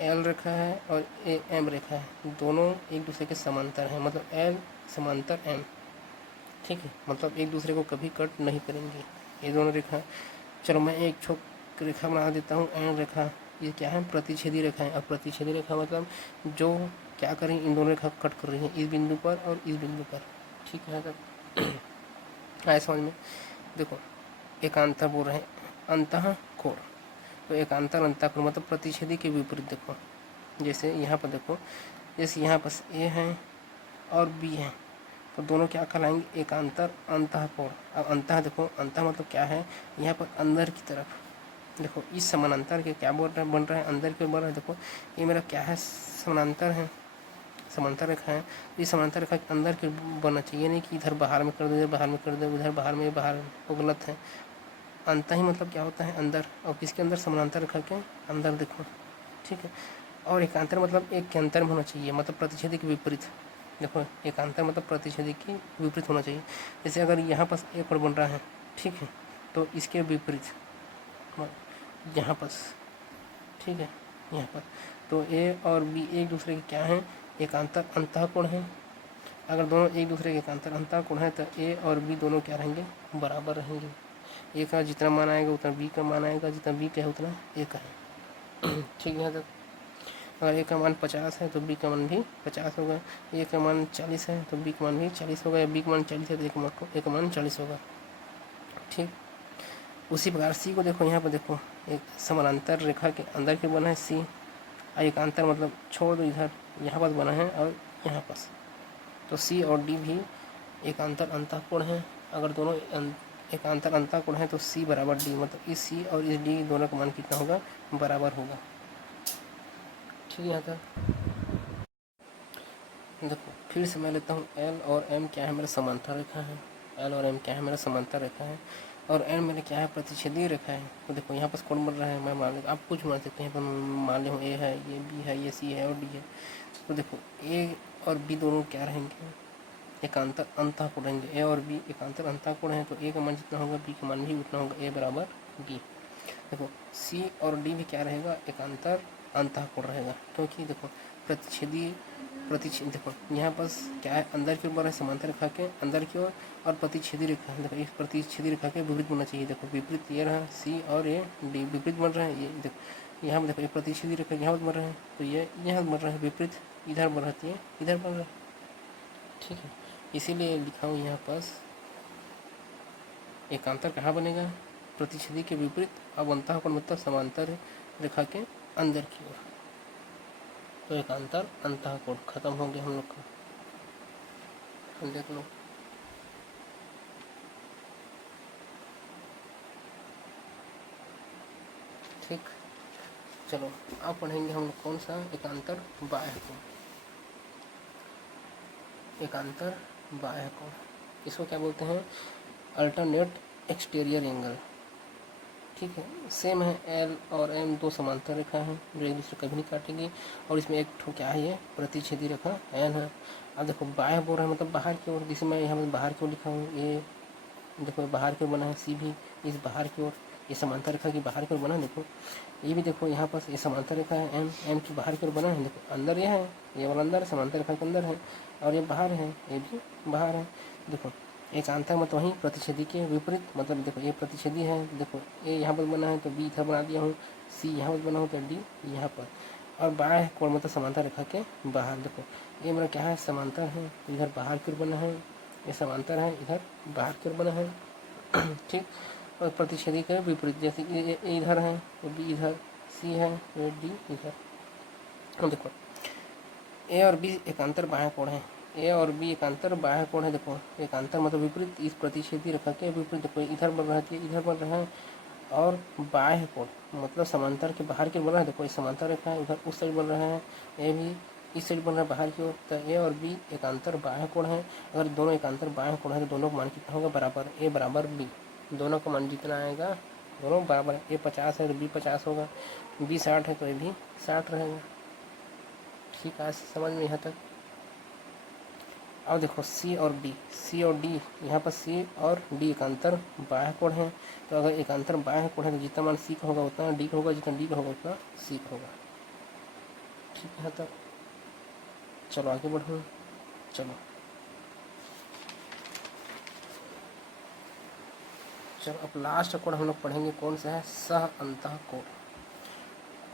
एल रेखा है और ए एम रेखा है, दोनों एक दूसरे के समांतर हैं, मतलब एल समांतर एम। ठीक है, मतलब एक दूसरे को कभी कट नहीं करेंगे ये दोनों रेखा। चलो मैं एक छोट रेखा बना देता हूँ, एन रेखा, ये क्या है, प्रतिच्छेदी रेखा है। और प्रतिच्छेदी रेखा मतलब जो क्या करें, इन दोनों रेखा कट कर रही है, इस बिंदु पर और इस बिंदु पर। ठीक है, तब आए समझ में। देखो एकांतर बोल रहे हैं अंतःकोण, तो एकांतर अंतःकोण मतलब प्रतिच्छेदी के विपरीत। देखो जैसे यहाँ पर देखो, जैसे यहाँ पर ए है और बी है, तो दोनों क्या कहलाएंगे, एकांतर अंतःकोण। अब अंतः देखो, अंतः मतलब क्या है, यहाँ पर अंदर की तरफ। देखो इस समानांतर के क्या बोल रहा है, बन रहा है अंदर के बन रहा है। देखो ये मेरा क्या है, समानांतर है, समांतर रेखा है, इस समांतर रेखा के अंदर के बनना चाहिए, नहीं कि इधर बाहर में कर दो, इधर बाहर में कर दो, उधर बाहर में बाहर, वो गलत है। अंत ही मतलब क्या होता है, अंदर, और किसके अंदर, समानांतर रेखा के अंदर। देखो ठीक है, और एकांतर मतलब एक के अंतर में होना चाहिए, मतलब प्रतिच्छेदी के विपरीत। देखो एकांतर मतलब प्रतिच्छेदी के विपरीत होना चाहिए। जैसे अगर यहाँ पर एक और बन रहा है, ठीक है, तो इसके विपरीत यहाँ पर, ठीक है, यहाँ पर, तो ए और बी एक दूसरे के क्या हैं, एकांतर अंतःकोण है। अगर दोनों एक दूसरे के एकांतर अंतःकोण है तो ए और बी दोनों क्या रहेंगे, बराबर रहेंगे। ए का जितना मान आएगा उतना बी का मान आएगा, जितना बी का है उतना ए का है। ठीक है, तो अगर ए का मान 50 है तो बी का मान भी 50 होगा, ए का मान 40 है तो बी का मान भी 40 होगा, या बी का मान 40 है तो ए का मान 40 होगा। ठीक, उसी प्रकार सी को देखो, यहाँ पर देखो एक समानांतर रेखा के अंदर की बना है सी, और एक अंतर मतलब छोड़ दो इधर, यहाँ पर बना है और यहाँ पर, तो सी और डी भी एक अंतर अंतःकोण है। अगर दोनों एक अंतर अंतःकोण है तो सी बराबर डी, मतलब इस सी और इस डी दोनों का मान कितना होगा, बराबर होगा। ठीक है, यहाँ तक देखो फिर से मैं लेता हूँ एल और एम क्या है, मेरा समांतर रेखा है। एल और एम क्या है, मेरा समांतर रेखा है, और एन मेरा क्या है, प्रतिच्छेदीय रेखा है। तो देखो यहाँ पर कोण बन रहा है, मैं मान लेता, आप कुछ मान सकते हैं, पर मान लो ए है, ये बी है, ये सी है और डी है। तो देखो ए और बी दोनों क्या रहेंगे, एकांतर अंतःकोण रहेंगे। ए और बी एकांतर अंतःकोण है, तो ए का मान जितना होगा बी का मान भी उतना होगा, ए बराबर बी। देखो सी और डी भी क्या रहेगा, एकांतर अंतःकोण रहेगा, क्योंकि देखो प्रतिच्छेदी देखो यहाँ पर क्या है, अंदर की ओर है समांतर रेखा के अंदर की ओर, और प्रतिच्छेदी रेखा, देखो इस प्रतिच्छेदी रेखा के विपरीत बनना चाहिए। देखो विपरीत ये रहा, सी और ए डी विपरीत बन रहा है। ये देखो यहाँ पर देखो ये प्रतिच्छेदी रेखा यहाँ पर बन रहा है, तो ये यहाँ बन रहा है विपरीत, इधर बन रही है, इधर बन रहा है। ठीक है, इसीलिए लिखा हूँ यहाँ पास एकांतर कहाँ बनेगा, प्रतिच्छेदी के विपरीत, अब अंतःकोण मतलब समांतर रेखा के अंदर की ओर, तो एकांतर अंतःकोण खत्म हो गया हम लोग का। देख लो ठीक, चलो अब पढ़ेंगे हम लोग कौन सा, एकांतर बाह्य कोण। एकांतर बाह्य कोण इसको क्या बोलते हैं, अल्टरनेट एक्सटीरियर एंगल। ठीक है, सेम है, एल और एम दो समांतर रेखा हैं जो एक दूसरे कभी नहीं काटेंगी, और इसमें एक ठो क्या है, ये प्रतिच्छेदी रेखा एन है। अब देखो बाह्य बोल रहा है मतलब बाहर की ओर, जिसे मैं यहाँ पर बाहर की ओर लिखा हूँ, ये देखो बाहर की ओर बना है, सी भी इस बाहर की ओर, ये समांतर रेखा की बाहर की ओर बना है। देखो ये भी देखो यहाँ पर ये समांतर रेखा है, एम एम की बाहर की ओर बना है। देखो अंदर ये है, ये वाला अंदर समांतर रेखा के अंदर है, और ये बाहर है, ये भी बाहर है। देखो एकांतर मतलब वहीं प्रतिच्छेदी के विपरीत, मतलब देखो ये प्रतिच्छेदी है, देखो ए यहाँ पर बना है तो बी इधर बना दिया हूँ, सी यहाँ पर बना हूँ तो डी यहाँ पर, और बाह्य कोण मतलब समांतर रेखा के बाहर। देखो ये मेरा क्या है, समांतर है, इधर बाहर की ओर बना है, ये समांतर है, इधर बाहर की ओर बना है। ठीक, और प्रतिच्छेदी के विपरीत, जैसे ए इधर है तो बी इधर, सी है तो डी इधर। अब देखो ए और बी एकांतर बाह्य कोण है, ए और बी एकांतर बाह्य कोण है। देखो एकांतर मतलब विपरीत, इस प्रतिच्छेदी रेखा के विपरीत, देखो इधर बन रहा है, इधर बन रहा है, और बाह्य कोण मतलब समांतर के बाहर की ओर बन रहा है। देखो इस समांतर रेखा है, उधर उस साइड बन रहा है, ए भी इस साइड बन रहा है बाहर की ओर, तो ए और बी एकांतर बाह्य कोण है। अगर दोनों एकांतर बाह्य कोण है तो दोनों का मान कितना होगा, बराबर, ए बराबर बी, दोनों का मान जितना आएगा दोनों बराबर। ए 50 है तो बी 50 होगा, बी 60 है तो ए भी 60 रहेगा। ठीक है, समझ में यहाँ तक। अब देखो सी और डी, सी और डी यहाँ पर सी और डी एकांतर बाह्य कोण है, तो अगर एकांतर बाह्य कोण है तो जितना मान सी का होगा उतना डी का होगा, जितना डी का होगा उतना सी का होगा। ठीक है, यहाँ तक चलो आगे बढ़ो। चलो चलो अब लास्ट कोण हम लोग पढ़ेंगे, कौन सा है, सह अंतःकोण,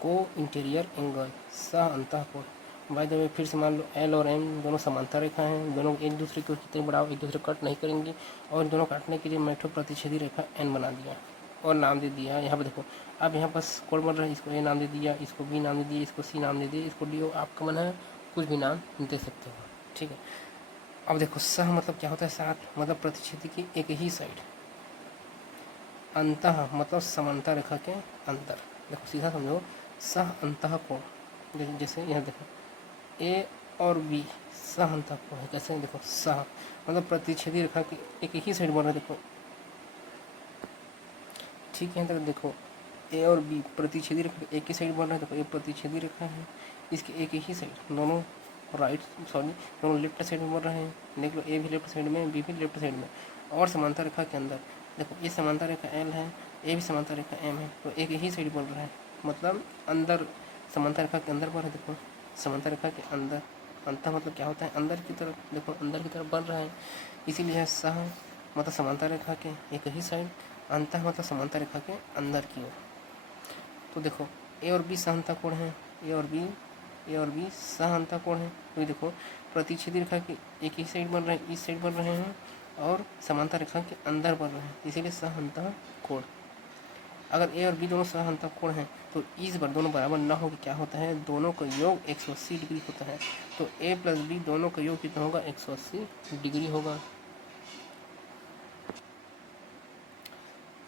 को इंटीरियर एंगल, सह अंतःकोण। बाय द वे फिर से मान लो एल और एम दोनों समांतर रेखा हैं, दोनों एक दूसरे की कितने बढ़ाओ एक दूसरे कट नहीं करेंगी, और दोनों काटने के लिए मैं तो प्रतिच्छेदी रेखा एन बना दिया और नाम दे दिया। यहाँ पे देखो अब यहाँ पर कोण बन रहा है, इसको ए नाम दे दिया, इसको बी नाम दे दिया, इसको सी नाम दे दिया, इसको डी, आपका मन है कुछ भी नाम दे सकते हो। ठीक है, अब देखो सह मतलब क्या होता है, साथ मतलब प्रतिच्छेदी की एक ही साइड, अंतः मतलब समांतर रेखा के अंदर। देखो सीधा समझो, सह अंतःकोण, जैसे यहाँ देखो ए और बी सह अंतःकोण है, कैसे देखो सह मतलब प्रतिच्छेदी रेखा की एक ही साइड बन रहा है। देखो ठीक है, तक देखो ए और बी प्रतिच्छेदी रेखा एक ही साइड बन रहा है। देखो ये प्रतिच्छेदी रेखा है, इसके एक ही साइड, दोनों दोनों लेफ्ट साइड में बन रहे हैं। देख लो ए भी लेफ्ट साइड में, बी भी लेफ्ट साइड में, और समांतर रेखा के अंदर। देखो ये समांतर रेखा एल है, ए भी समांतर रेखा एम है, तो एक ही साइड बन रहा है, मतलब अंदर समांतर रेखा के अंदर बन रहा है। देखो समांतर रेखा के अंदर, अंतः मतलब क्या होता है, अंदर की तरफ, देखो अंदर की तरफ बन रहा है, इसीलिए सह मतलब समांतर रेखा के एक ही साइड, अंतः मतलब समांतर रेखा के अंदर की ओर। तो देखो ए और बी सह अंतःकोण है, ए और बी ए और बी सह अंतःकोण है। तो देखो प्रतिच्छेदी रेखा के एक ही साइड बन रहे हैं, इस साइड बन रहे हैं और समांतर रेखा के अंदर बन रहे हैं, इसीलिए सह अंतःकोण। अगर ए और बी दोनों सह अंतःकोण हैं तो इस बार दोनों बराबर ना हो क्या होता है, दोनों का योग 180 डिग्री होता है। तो ए प्लस बी दोनों का योग कितना होगा, 180 डिग्री होगा।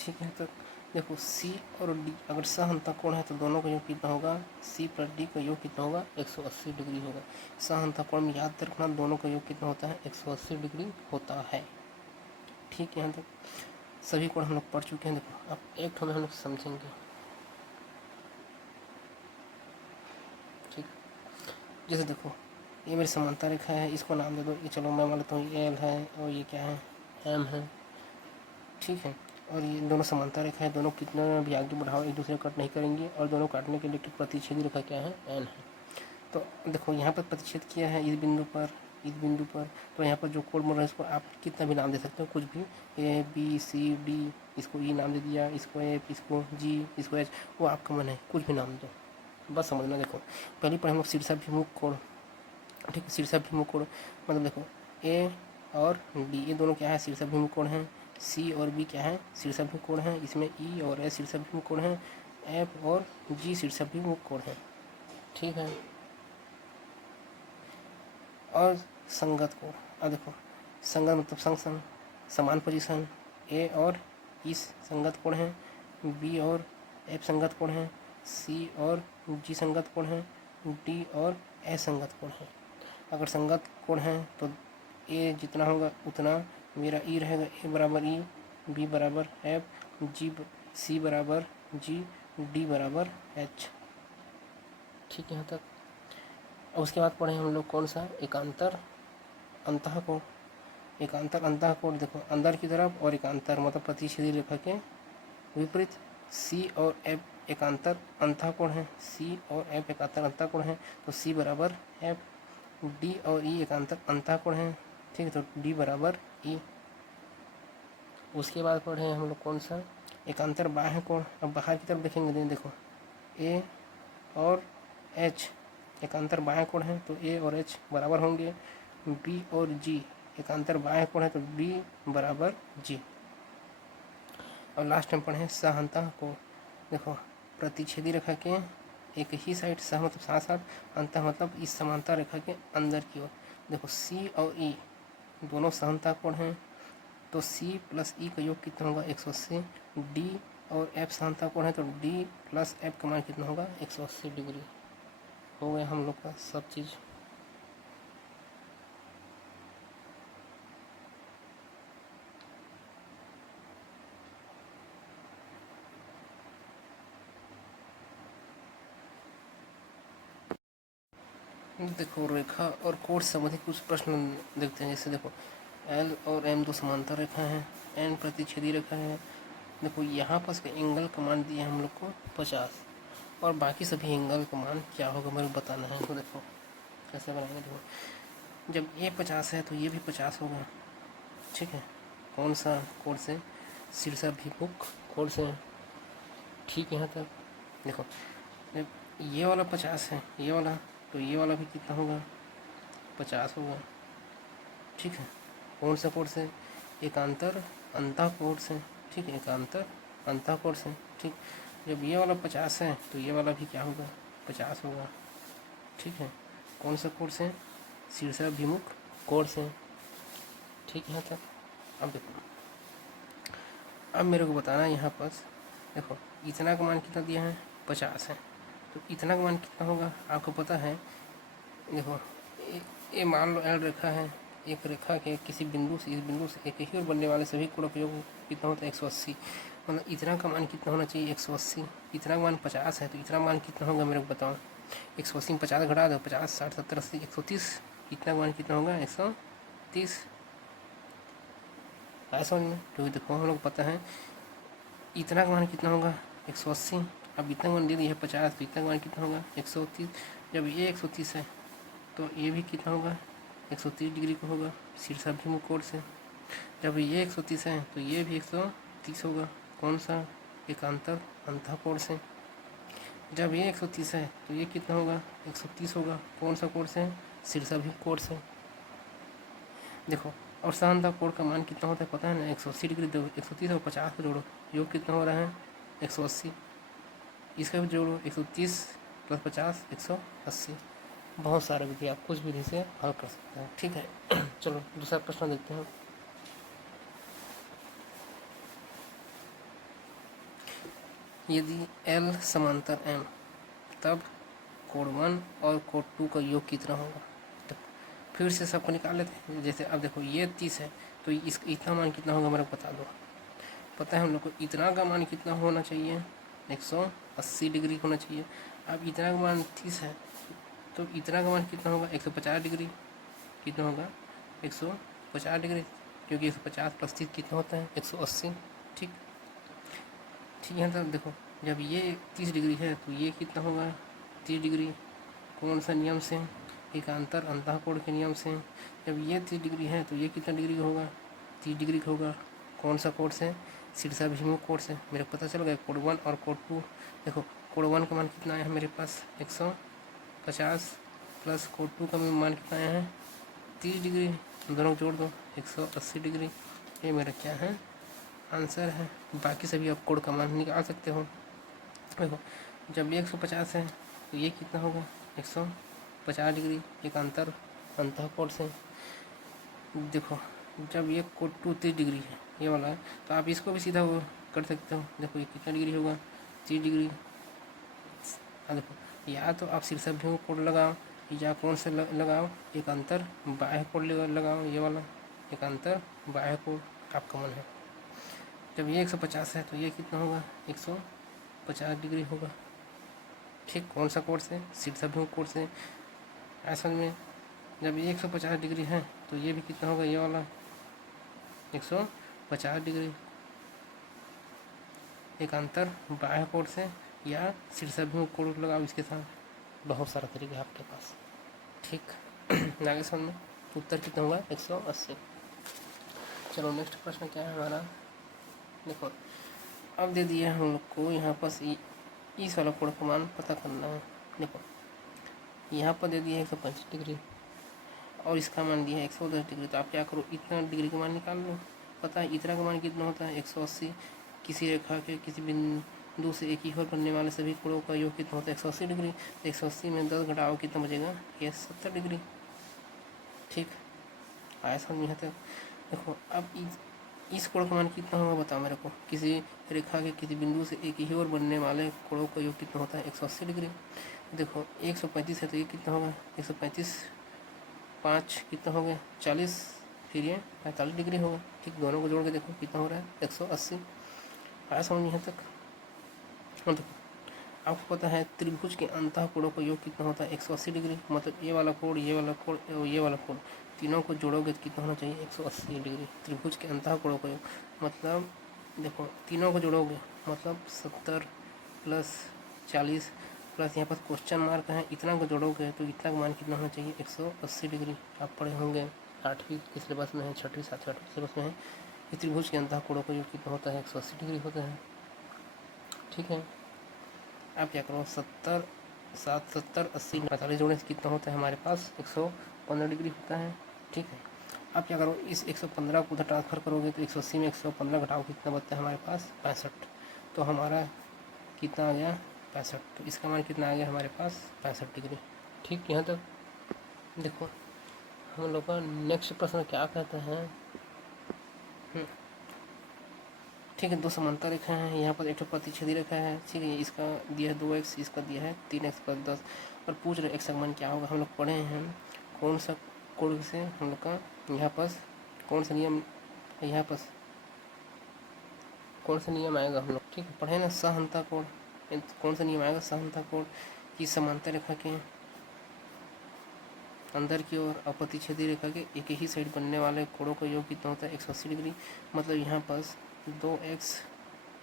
ठीक है, तो देखो सी और डी अगर सह अंतःकोण है तो दोनों का योग कितना होगा, सी प्लस डी का योग कितना होगा, 180 डिग्री होगा। सह अंतःकोण में याद रखना दोनों का योग कितना होता है, 180 डिग्री होता है। ठीक है, यहाँ तक सभी कोण हम लोग पढ़ चुके हैं। देखो अब एक ठो में हम लोग समझेंगे। ठीक, जैसे देखो ये मेरी समांतर रेखा है, इसको नाम दे दो, ये चलो मैं मान लेता हूँ एल है और ये क्या है, एम है। ठीक है, और ये दोनों समांतर रेखा है, दोनों कितना भी आगे बढ़ाओ एक दूसरे को कट नहीं करेंगे और दोनों काटने के लिए प्रतिच्छेदी रेखा क्या है, एन है। तो देखो यहाँ पर प्रतिच्छेद किया है इस बिंदु पर, इस बिंदु पर, तो यहाँ पर जो कोण बन रहा है इसको आप कितना भी नाम दे सकते हो, कुछ भी, ए बी सी डी, इसको ई नाम दे दिया, इसको एफ, इसको जी, इसको एच, वो आपका मन है, कुछ भी नाम दो, बस समझना। देखो पहले पर हम लोग शीर्षाभिमुख कोण, ठीक है, शीर्षाभिमुख कोण मतलब देखो ए और डी ये दोनों क्या है, शीर्षाभिमुख कोण है। सी और बी क्या है, शीर्षाभिमुख कोण है। इसमें ई और एच शीर्षाभिमुख कोण है। एफ और जी शीर्षाभिमुख कोण है। ठीक है, और संगत कोण, अब देखो संगत मतलब संग संग, समान पोजीशन। ए और ई संगत कोण है, बी और एफ संगत कोण है, सी और जी संगत कोण है, डी और ए संगत कोण है। अगर संगत कोण है तो ए जितना होगा उतना मेरा ई रहेगा, ए बराबर ई, बी बराबर एफ, जी सी बराबर जी, डी बराबर एच। ठीक है, यहाँ तक। और उसके बाद पढ़े हम लोग कौन सा, एकांतर अंतःकोण। एकांतर अंतःकोण देखो अंदर की तरफ और एकांतर मतलब प्रतिच्छेदी रेखा के विपरीत। सी और एफ एकांतर अंतःकोण है, सी और एफ एकांतर अंतःकोण है, तो सी बराबर एफ। डी और ई एकांतर अंतःकोण है, ठीक है, तो डी बराबर ई। उसके बाद पढ़े हम लोग कौन सा, एकांतर बाह्य कोण। अब बाहर की तरफ देखेंगे, देखो ए और एच एकांतर बाह्य कोण है तो ए और एच बराबर होंगे। बी और जी एकांतर बाह्य कोण है तो डी बराबर जी। और लास्ट में पढ़े सह अंतःकोण। देखो प्रतिच्छेदी रेखा के एक ही साइड, सह मतलब साथ साथ, अंतः मतलब इस समांतर रेखा के अंदर की ओर। देखो सी और ई दोनों सह अंतःकोण हैं, तो सी प्लस ई का योग कितना होगा, 180। डी और एफ सह अंतःकोण है तो डी प्लस एफ का मान कितना होगा, 180 डिग्री। हो गया हम लोग का सब चीज़। देखो रेखा और कोण संबंधित कुछ प्रश्न देखते हैं। जैसे देखो एल और एम दो समांतर रेखा है, एन प्रतिच्छेदी रेखा है। देखो यहाँ पर इसका एंगल का मान दिया है हम लोग को 50 और बाकी सभी एंगल का मान क्या होगा मेरे को बताना है। तो देखो कैसे बनाएंगे, देखो जब ये 50 है तो ये भी 50 होगा। ठीक है, कौन सा कोण से, शीर्षाभिमुख कोण से। ठीक है, यहाँ तक देखो जब ये वाला 50 है, ये वाला, तो ये वाला भी कितना होगा, 50 होगा। ठीक है, कौन सा कोण से, एकांतर अंतःकोण से। ठीक है, एकांतर अंतःकोण से। ठीक, जब ये वाला 50 है तो ये वाला भी क्या होगा, 50 होगा। ठीक है, कौन सा कोण से, शीर्षाभिमुख कोण से। ठीक है, तक अब देखो, अब मेरे को बताना है यहाँ पर, देखो इतना का मान कितना दिया है, 50 है, तो इतना का मान कितना होगा आपको पता है। देखो ये मान लो एल रेखा है, एक रेखा के किसी बिंदु से इस बिंदु से एक ही और बनने वाले सभी कोणों का योग कितना होता है, 180। मतलब इतना का मान कितना होना चाहिए, 180। इतना का मान 50 है तो इतना मान कितना होगा मेरे को बताओ। 180 में 50 घटा दो, 50 60 70 80 130। इतना का मान कितना होगा, 130। आया समझ में। क्योंकि देखो हम लोग पता है इतना का मान कितना होगा, 180। अब इतना मान दे दिया है 50, तो इतना का मान कितना होगा, 130। जब ये 130 है तो ये भी कितना होगा, 130 डिग्री का होगा शीर्षाभिमुख कोण से। जब ये 130 है तो ये भी 130 होगा। कौन सा, एकांतर अंतःकोण से। जब ये 130 है तो ये कितना होगा, 130 होगा। कौन सा कोण से है, शीर्षाभिमुख कोण से। देखो, और साधारणतः कोण का मान कितना होता है पता है ना, 180 डिग्री। दो 130 और 50 को जोड़ो, योग कितना हो रहा है 180। इसका भी जोड़ो 130 प्लस 50 180। बहुत सारे विधि, आप कुछ विधि से हल कर सकते हैं, ठीक है। चलो दूसरा प्रश्न देखते हैं। यदि L समांतर M, तब कोण 1 और कोण 2 का योग कितना होगा। तो फिर से सबको निकाल लेते हैं। जैसे अब देखो ये 30 है तो इस इतना मान कितना होगा मेरे को बता दो। पता है हम लोग को इतना का मान कितना होना चाहिए, 180 डिग्री होना चाहिए। अब इतना का मान 30 है तो इतना का मान कितना होगा, 150 डिग्री। कितना होगा 150 डिग्री, क्योंकि 150 प्लस 30 कितना होता है 180। ठीक ठीक है। तब देखो जब ये 30 डिग्री है तो ये कितना होगा 30 डिग्री। कौन सा नियम से, एकांतर अंतःकोण के नियम से। जब ये 30 डिग्री है तो ये कितना डिग्री का होगा, 30 डिग्री का होगा। कौन सा कोण से, शीर्षाभिमुख कोण से। मेरे को पता चल गया कोण 1 और कोण 2। देखो कोण 1 का मान कितना आया है मेरे पास 150 प्लस कोण 2 का मान कितना आया है 30 डिग्री। दोनों जोड़ दो 180 डिग्री। ये मेरा क्या है आंसर है। बाकी सभी आप कोण का मान निकाल सकते हो। देखो जब ये 150 है तो ये कितना होगा 150 डिग्री, एकांतर अंतःकोण से। देखो जब ये कोण 2 30 डिग्री है ये वाला है तो आप इसको भी सीधा वो कर सकते हो। देखो ये कितना डिग्री होगा 30 डिग्री। हाँ देखो, या तो आप शीर्षाभिमुख कोण लगाओ या कौन से लगाओ, एकांतर बाह्य कोण लगाओ। ये वाला एकांतर बाह्य कोण आपका मन है। जब ये 150 है तो ये कितना होगा 150 डिग्री होगा। ठीक, कौन सा कोण से, शीर्षाभिमुख कोण से। ऐसा में जब ये 150 डिग्री है तो ये भी कितना होगा, ये वाला 150 डिग्री। एकांतर बाह्य कोण से या शीर्षाभिमुख कोण लगाओ इसके साथ। बहुत सारा तरीका है आपके पास। ठीक, आगे समझ में उत्तर कितना होगा 180। चलो नेक्स्ट प्रश्न क्या है हमारा। देखो अब दे दिया हम लोग को यहाँ पर इस वाला कोण का मान पता करना है। देखो यहाँ पर दे दिया है 125 डिग्री और इसका मान दिया है 110 डिग्री। तो आप क्या करो, इतना डिग्री का मान निकाल लो। पता है इतना का मान कितना होता है 180। किसी रेखा के किसी बिंदु से एक ही ओर बनने वाले सभी कोणों का योग कितना होता है 180 डिग्री। तो 180 में 10 घटाओ कितना बचेगा, ये 70 डिग्री। ठीक, आया समझ यहाँ तक। देखो अब इस कोण का मान कितना होगा बताओ मेरे को। किसी रेखा के किसी बिंदु से एक ही ओर बनने वाले कोणों का योग कितना होता है 180 डिग्री। देखो 135 है तो ये कितना होगा 135 5 कितना हो गया 40, फिर ये 45 डिग्री होगा। ठीक, दोनों को जोड़ के देखो कितना हो रहा है 180। आया समझ यहाँ तक। हाँ देखो आपको पता है त्रिभुज के अंतःकोणों का योग कितना होता है 180 डिग्री। मतलब ये वाला कोण, ये वाला कोण और ये वाला कोण तीनों को जोड़ोगे तो कितना होना चाहिए 180 डिग्री। त्रिभुज के अंतःकोणों का योग मतलब देखो तीनों को जोड़ोगे मतलब 70 प्लस 40 प्लस यहाँ पर क्वेश्चन मार्क है, इतना को जोड़ोगे तो इतना का मान कितना होना चाहिए 180 डिग्री। आप पढ़े होंगे 8वीं के सिलेबस में है, 6वीं 7वीं 8वीं सिलेबस में है। इस त्रिभुज के अंतःकोणों का योग कितना होता है 180 डिग्री होता है। ठीक है, आप क्या करो 70 7 70 80 45 जोड़ने से कितना होता है हमारे पास 115 डिग्री होता है। ठीक है, आप क्या करो इस 115 को उधर ट्रांसफर करोगे तो 180 में 115 घटाओ कितना बचता है हमारे पास 65। तो हमारा कितना आ गया 65। तो इसका मान कितना आ गया हमारे पास 65 डिग्री। ठीक, यहाँ तक। देखो हम लोग का नेक्स्ट प्रश्न क्या कहते हैं। ठीक है, दो समांतर रेखा है, यहाँ पर एक तो प्रतिच्छेदी रेखा है। ठीक है, इसका दिया है 2x, इसका दिया है 3x प्लस 10 और पूछ रहे x का मान क्या होगा। हम लोग पढ़े हैं कौन सा कोण से हम लोग का यहाँ पर कौन सा नियम यहाँ पर कौन सा नियम आएगा हम लोग। ठीक है, पढ़े ना सहअंतः कोण। कौन सा नियम आएगा सहअंतः कोण की समांतर रेखा के अंदर की ओर अपतिच्छेदी रेखा के एक ही साइड बनने वाले कोणों का योग कितना होता है 180 डिग्री। मतलब यहाँ पर 2x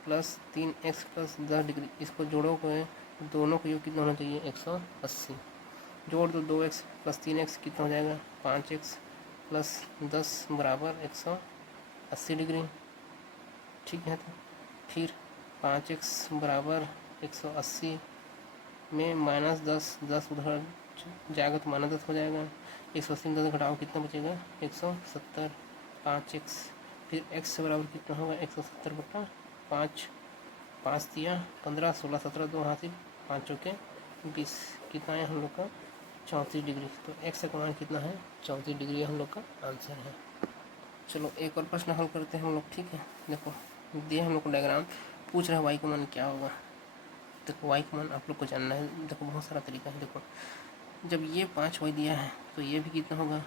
plus 3x plus 10 degree इसको जोड़ोगे दोनों का योग कितना होना चाहिए 180। जोड़ दो 2x प्लस 3x कितना हो जाएगा 5x प्लस 10 बराबर 180 डिग्री। ठीक है, तो फिर 5x बराबर 180 में माइनस 10 उधर जाएगा तो माइनस 10 हो जाएगा। 180 में 10 घटाओ कितना बचेगा 170। 5x फिर x से बराबर कितना होगा 170 बटा 5। 5 दिया 15 16 17 2 हासिल 5 चौके 20 कितना है हम लोग का 34 डिग्री। तो x का मान कितना है 34 डिग्री हम लोग का आंसर है। चलो एक और प्रश्न हल करते हैं हम लोग, ठीक है। देखो दिए हम लोग को डायग्राम, पूछ रहा है y का मान क्या होगा। देखो y का मान आप लोग को जानना है। देखो बहुत सारा तरीका है। देखो जब ये 5y दिया है तो ये भी कितना होगा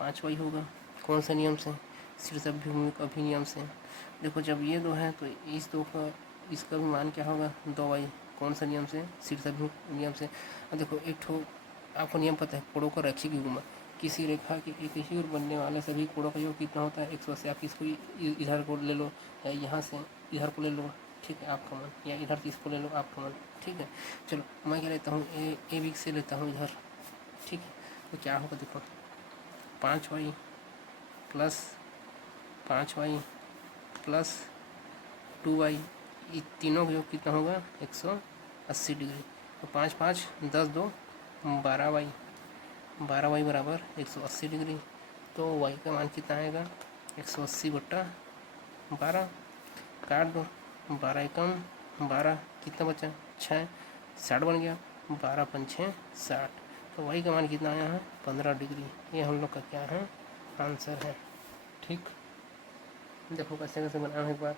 5y होगा। कौन सा नियम से शीर्षाभिमुख अभिनियम से। देखो जब ये 2 है तो इस 2 का इसका भी मान क्या होगा 2y। कौन सा नियम से शीर्षाभिमुख नियम से। अब देखो एक ठो आपको नियम पता है कोणों का रैखिक युग्म। किसी रेखा के एक ही ओर बनने वाले सभी कोणों का योग कितना होता है 180। आप इसको इधर को ले लो या यहाँ से इधर को ले लो, ठीक है आपका मान, या इधर से इसको ले लो आपका मान, ठीक है। चलो मैं क्या लेता हूँ ए बी से लेता हूँ इधर, ठीक है। तो क्या होगा देखो 5y plus 5y plus 2y, ये तीनों का योग कितना होगा 180 डिग्री। तो 5 5 10 2 12y, 12y बराबर 180 डिग्री। तो y का मान कितना आएगा 180 बट्टा 12। काट दो 12 एकम 12 कितना बचा 6 60 बन गया। 12 पंच 60। तो y का मान कितना आया है 15 डिग्री। ये हम लोग का क्या है आंसर है, ठीक। देखो कैसे कैसे बनाना है एक बार।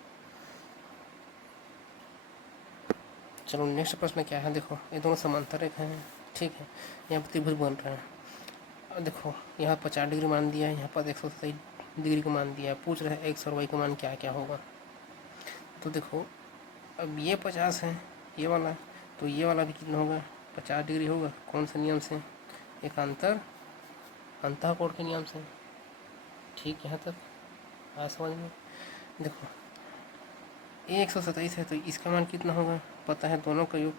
चलो नेक्स्ट प्रश्न क्या है। देखो ये दोनों समांतर रेखा हैं, ठीक है। यहाँ पर त्रिभुज बन रहा है। अब देखो यहाँ 50 डिग्री मान दिया है, यहाँ पर 127 डिग्री का मान दिया है। पूछ रहे हैं x और y का मान क्या क्या होगा। तो देखो अब ये 50 है ये वाला, तो ये वाला भी कितना होगा 50 डिग्री होगा। कौन से नियम से एकांतर अंतःकोण के नियम से, ठीक। यहाँ तक आ समझ में। देखो ये 127 है तो इसका मान कितना होगा पता है, दोनों का योग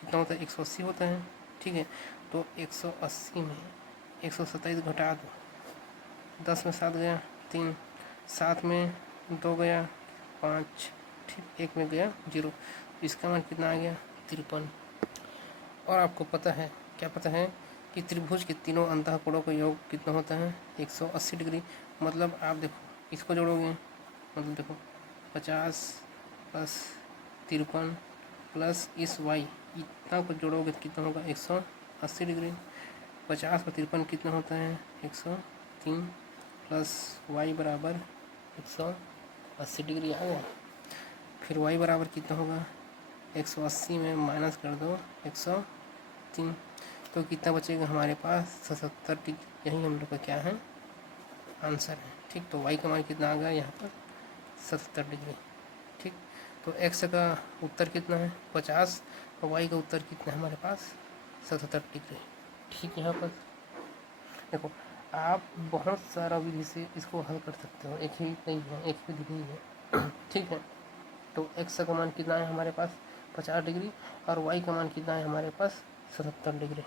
कितना होता है 180 होता है, ठीक है। तो 180 में 127 घटा दो, 10 में 7 गया 3, 7 में 2 गया 5, ठीक, 1 में गया 0। इसका मान कितना आ गया 53। और आपको पता है क्या पता है कि त्रिभुज के तीनों अंतःकोणों का योग कितना होता है 180 डिग्री। मतलब आप देखो इसको जोड़ोगे, मतलब देखो 50 प्लस 53 प्लस इस y इतना को जोड़ोगे तो कितना होगा 180 डिग्री। 50 और 53 कितना होता है 103 प्लस y बराबर 180 डिग्री आ गया। फिर y बराबर कितना होगा 180 में माइनस कर दो 103, तो कितना बचेगा हमारे पास 77 डिग्री। यही हम लोग का क्या है आंसर है, ठीक। तो y का मान कितना आ गया यहाँ पर 77 डिग्री, ठीक। तो x का उत्तर कितना है 50 और y का उत्तर कितना है हमारे पास 77 डिग्री, ठीक। यहाँ पर देखो आप बहुत सारा विधि से इसको हल कर सकते हो, एक ही नहीं है, एक ही विधि है, ठीक है। तो x का मान कितना है हमारे पास 50 डिग्री और y का मान कितना है हमारे पास 77 डिग्री।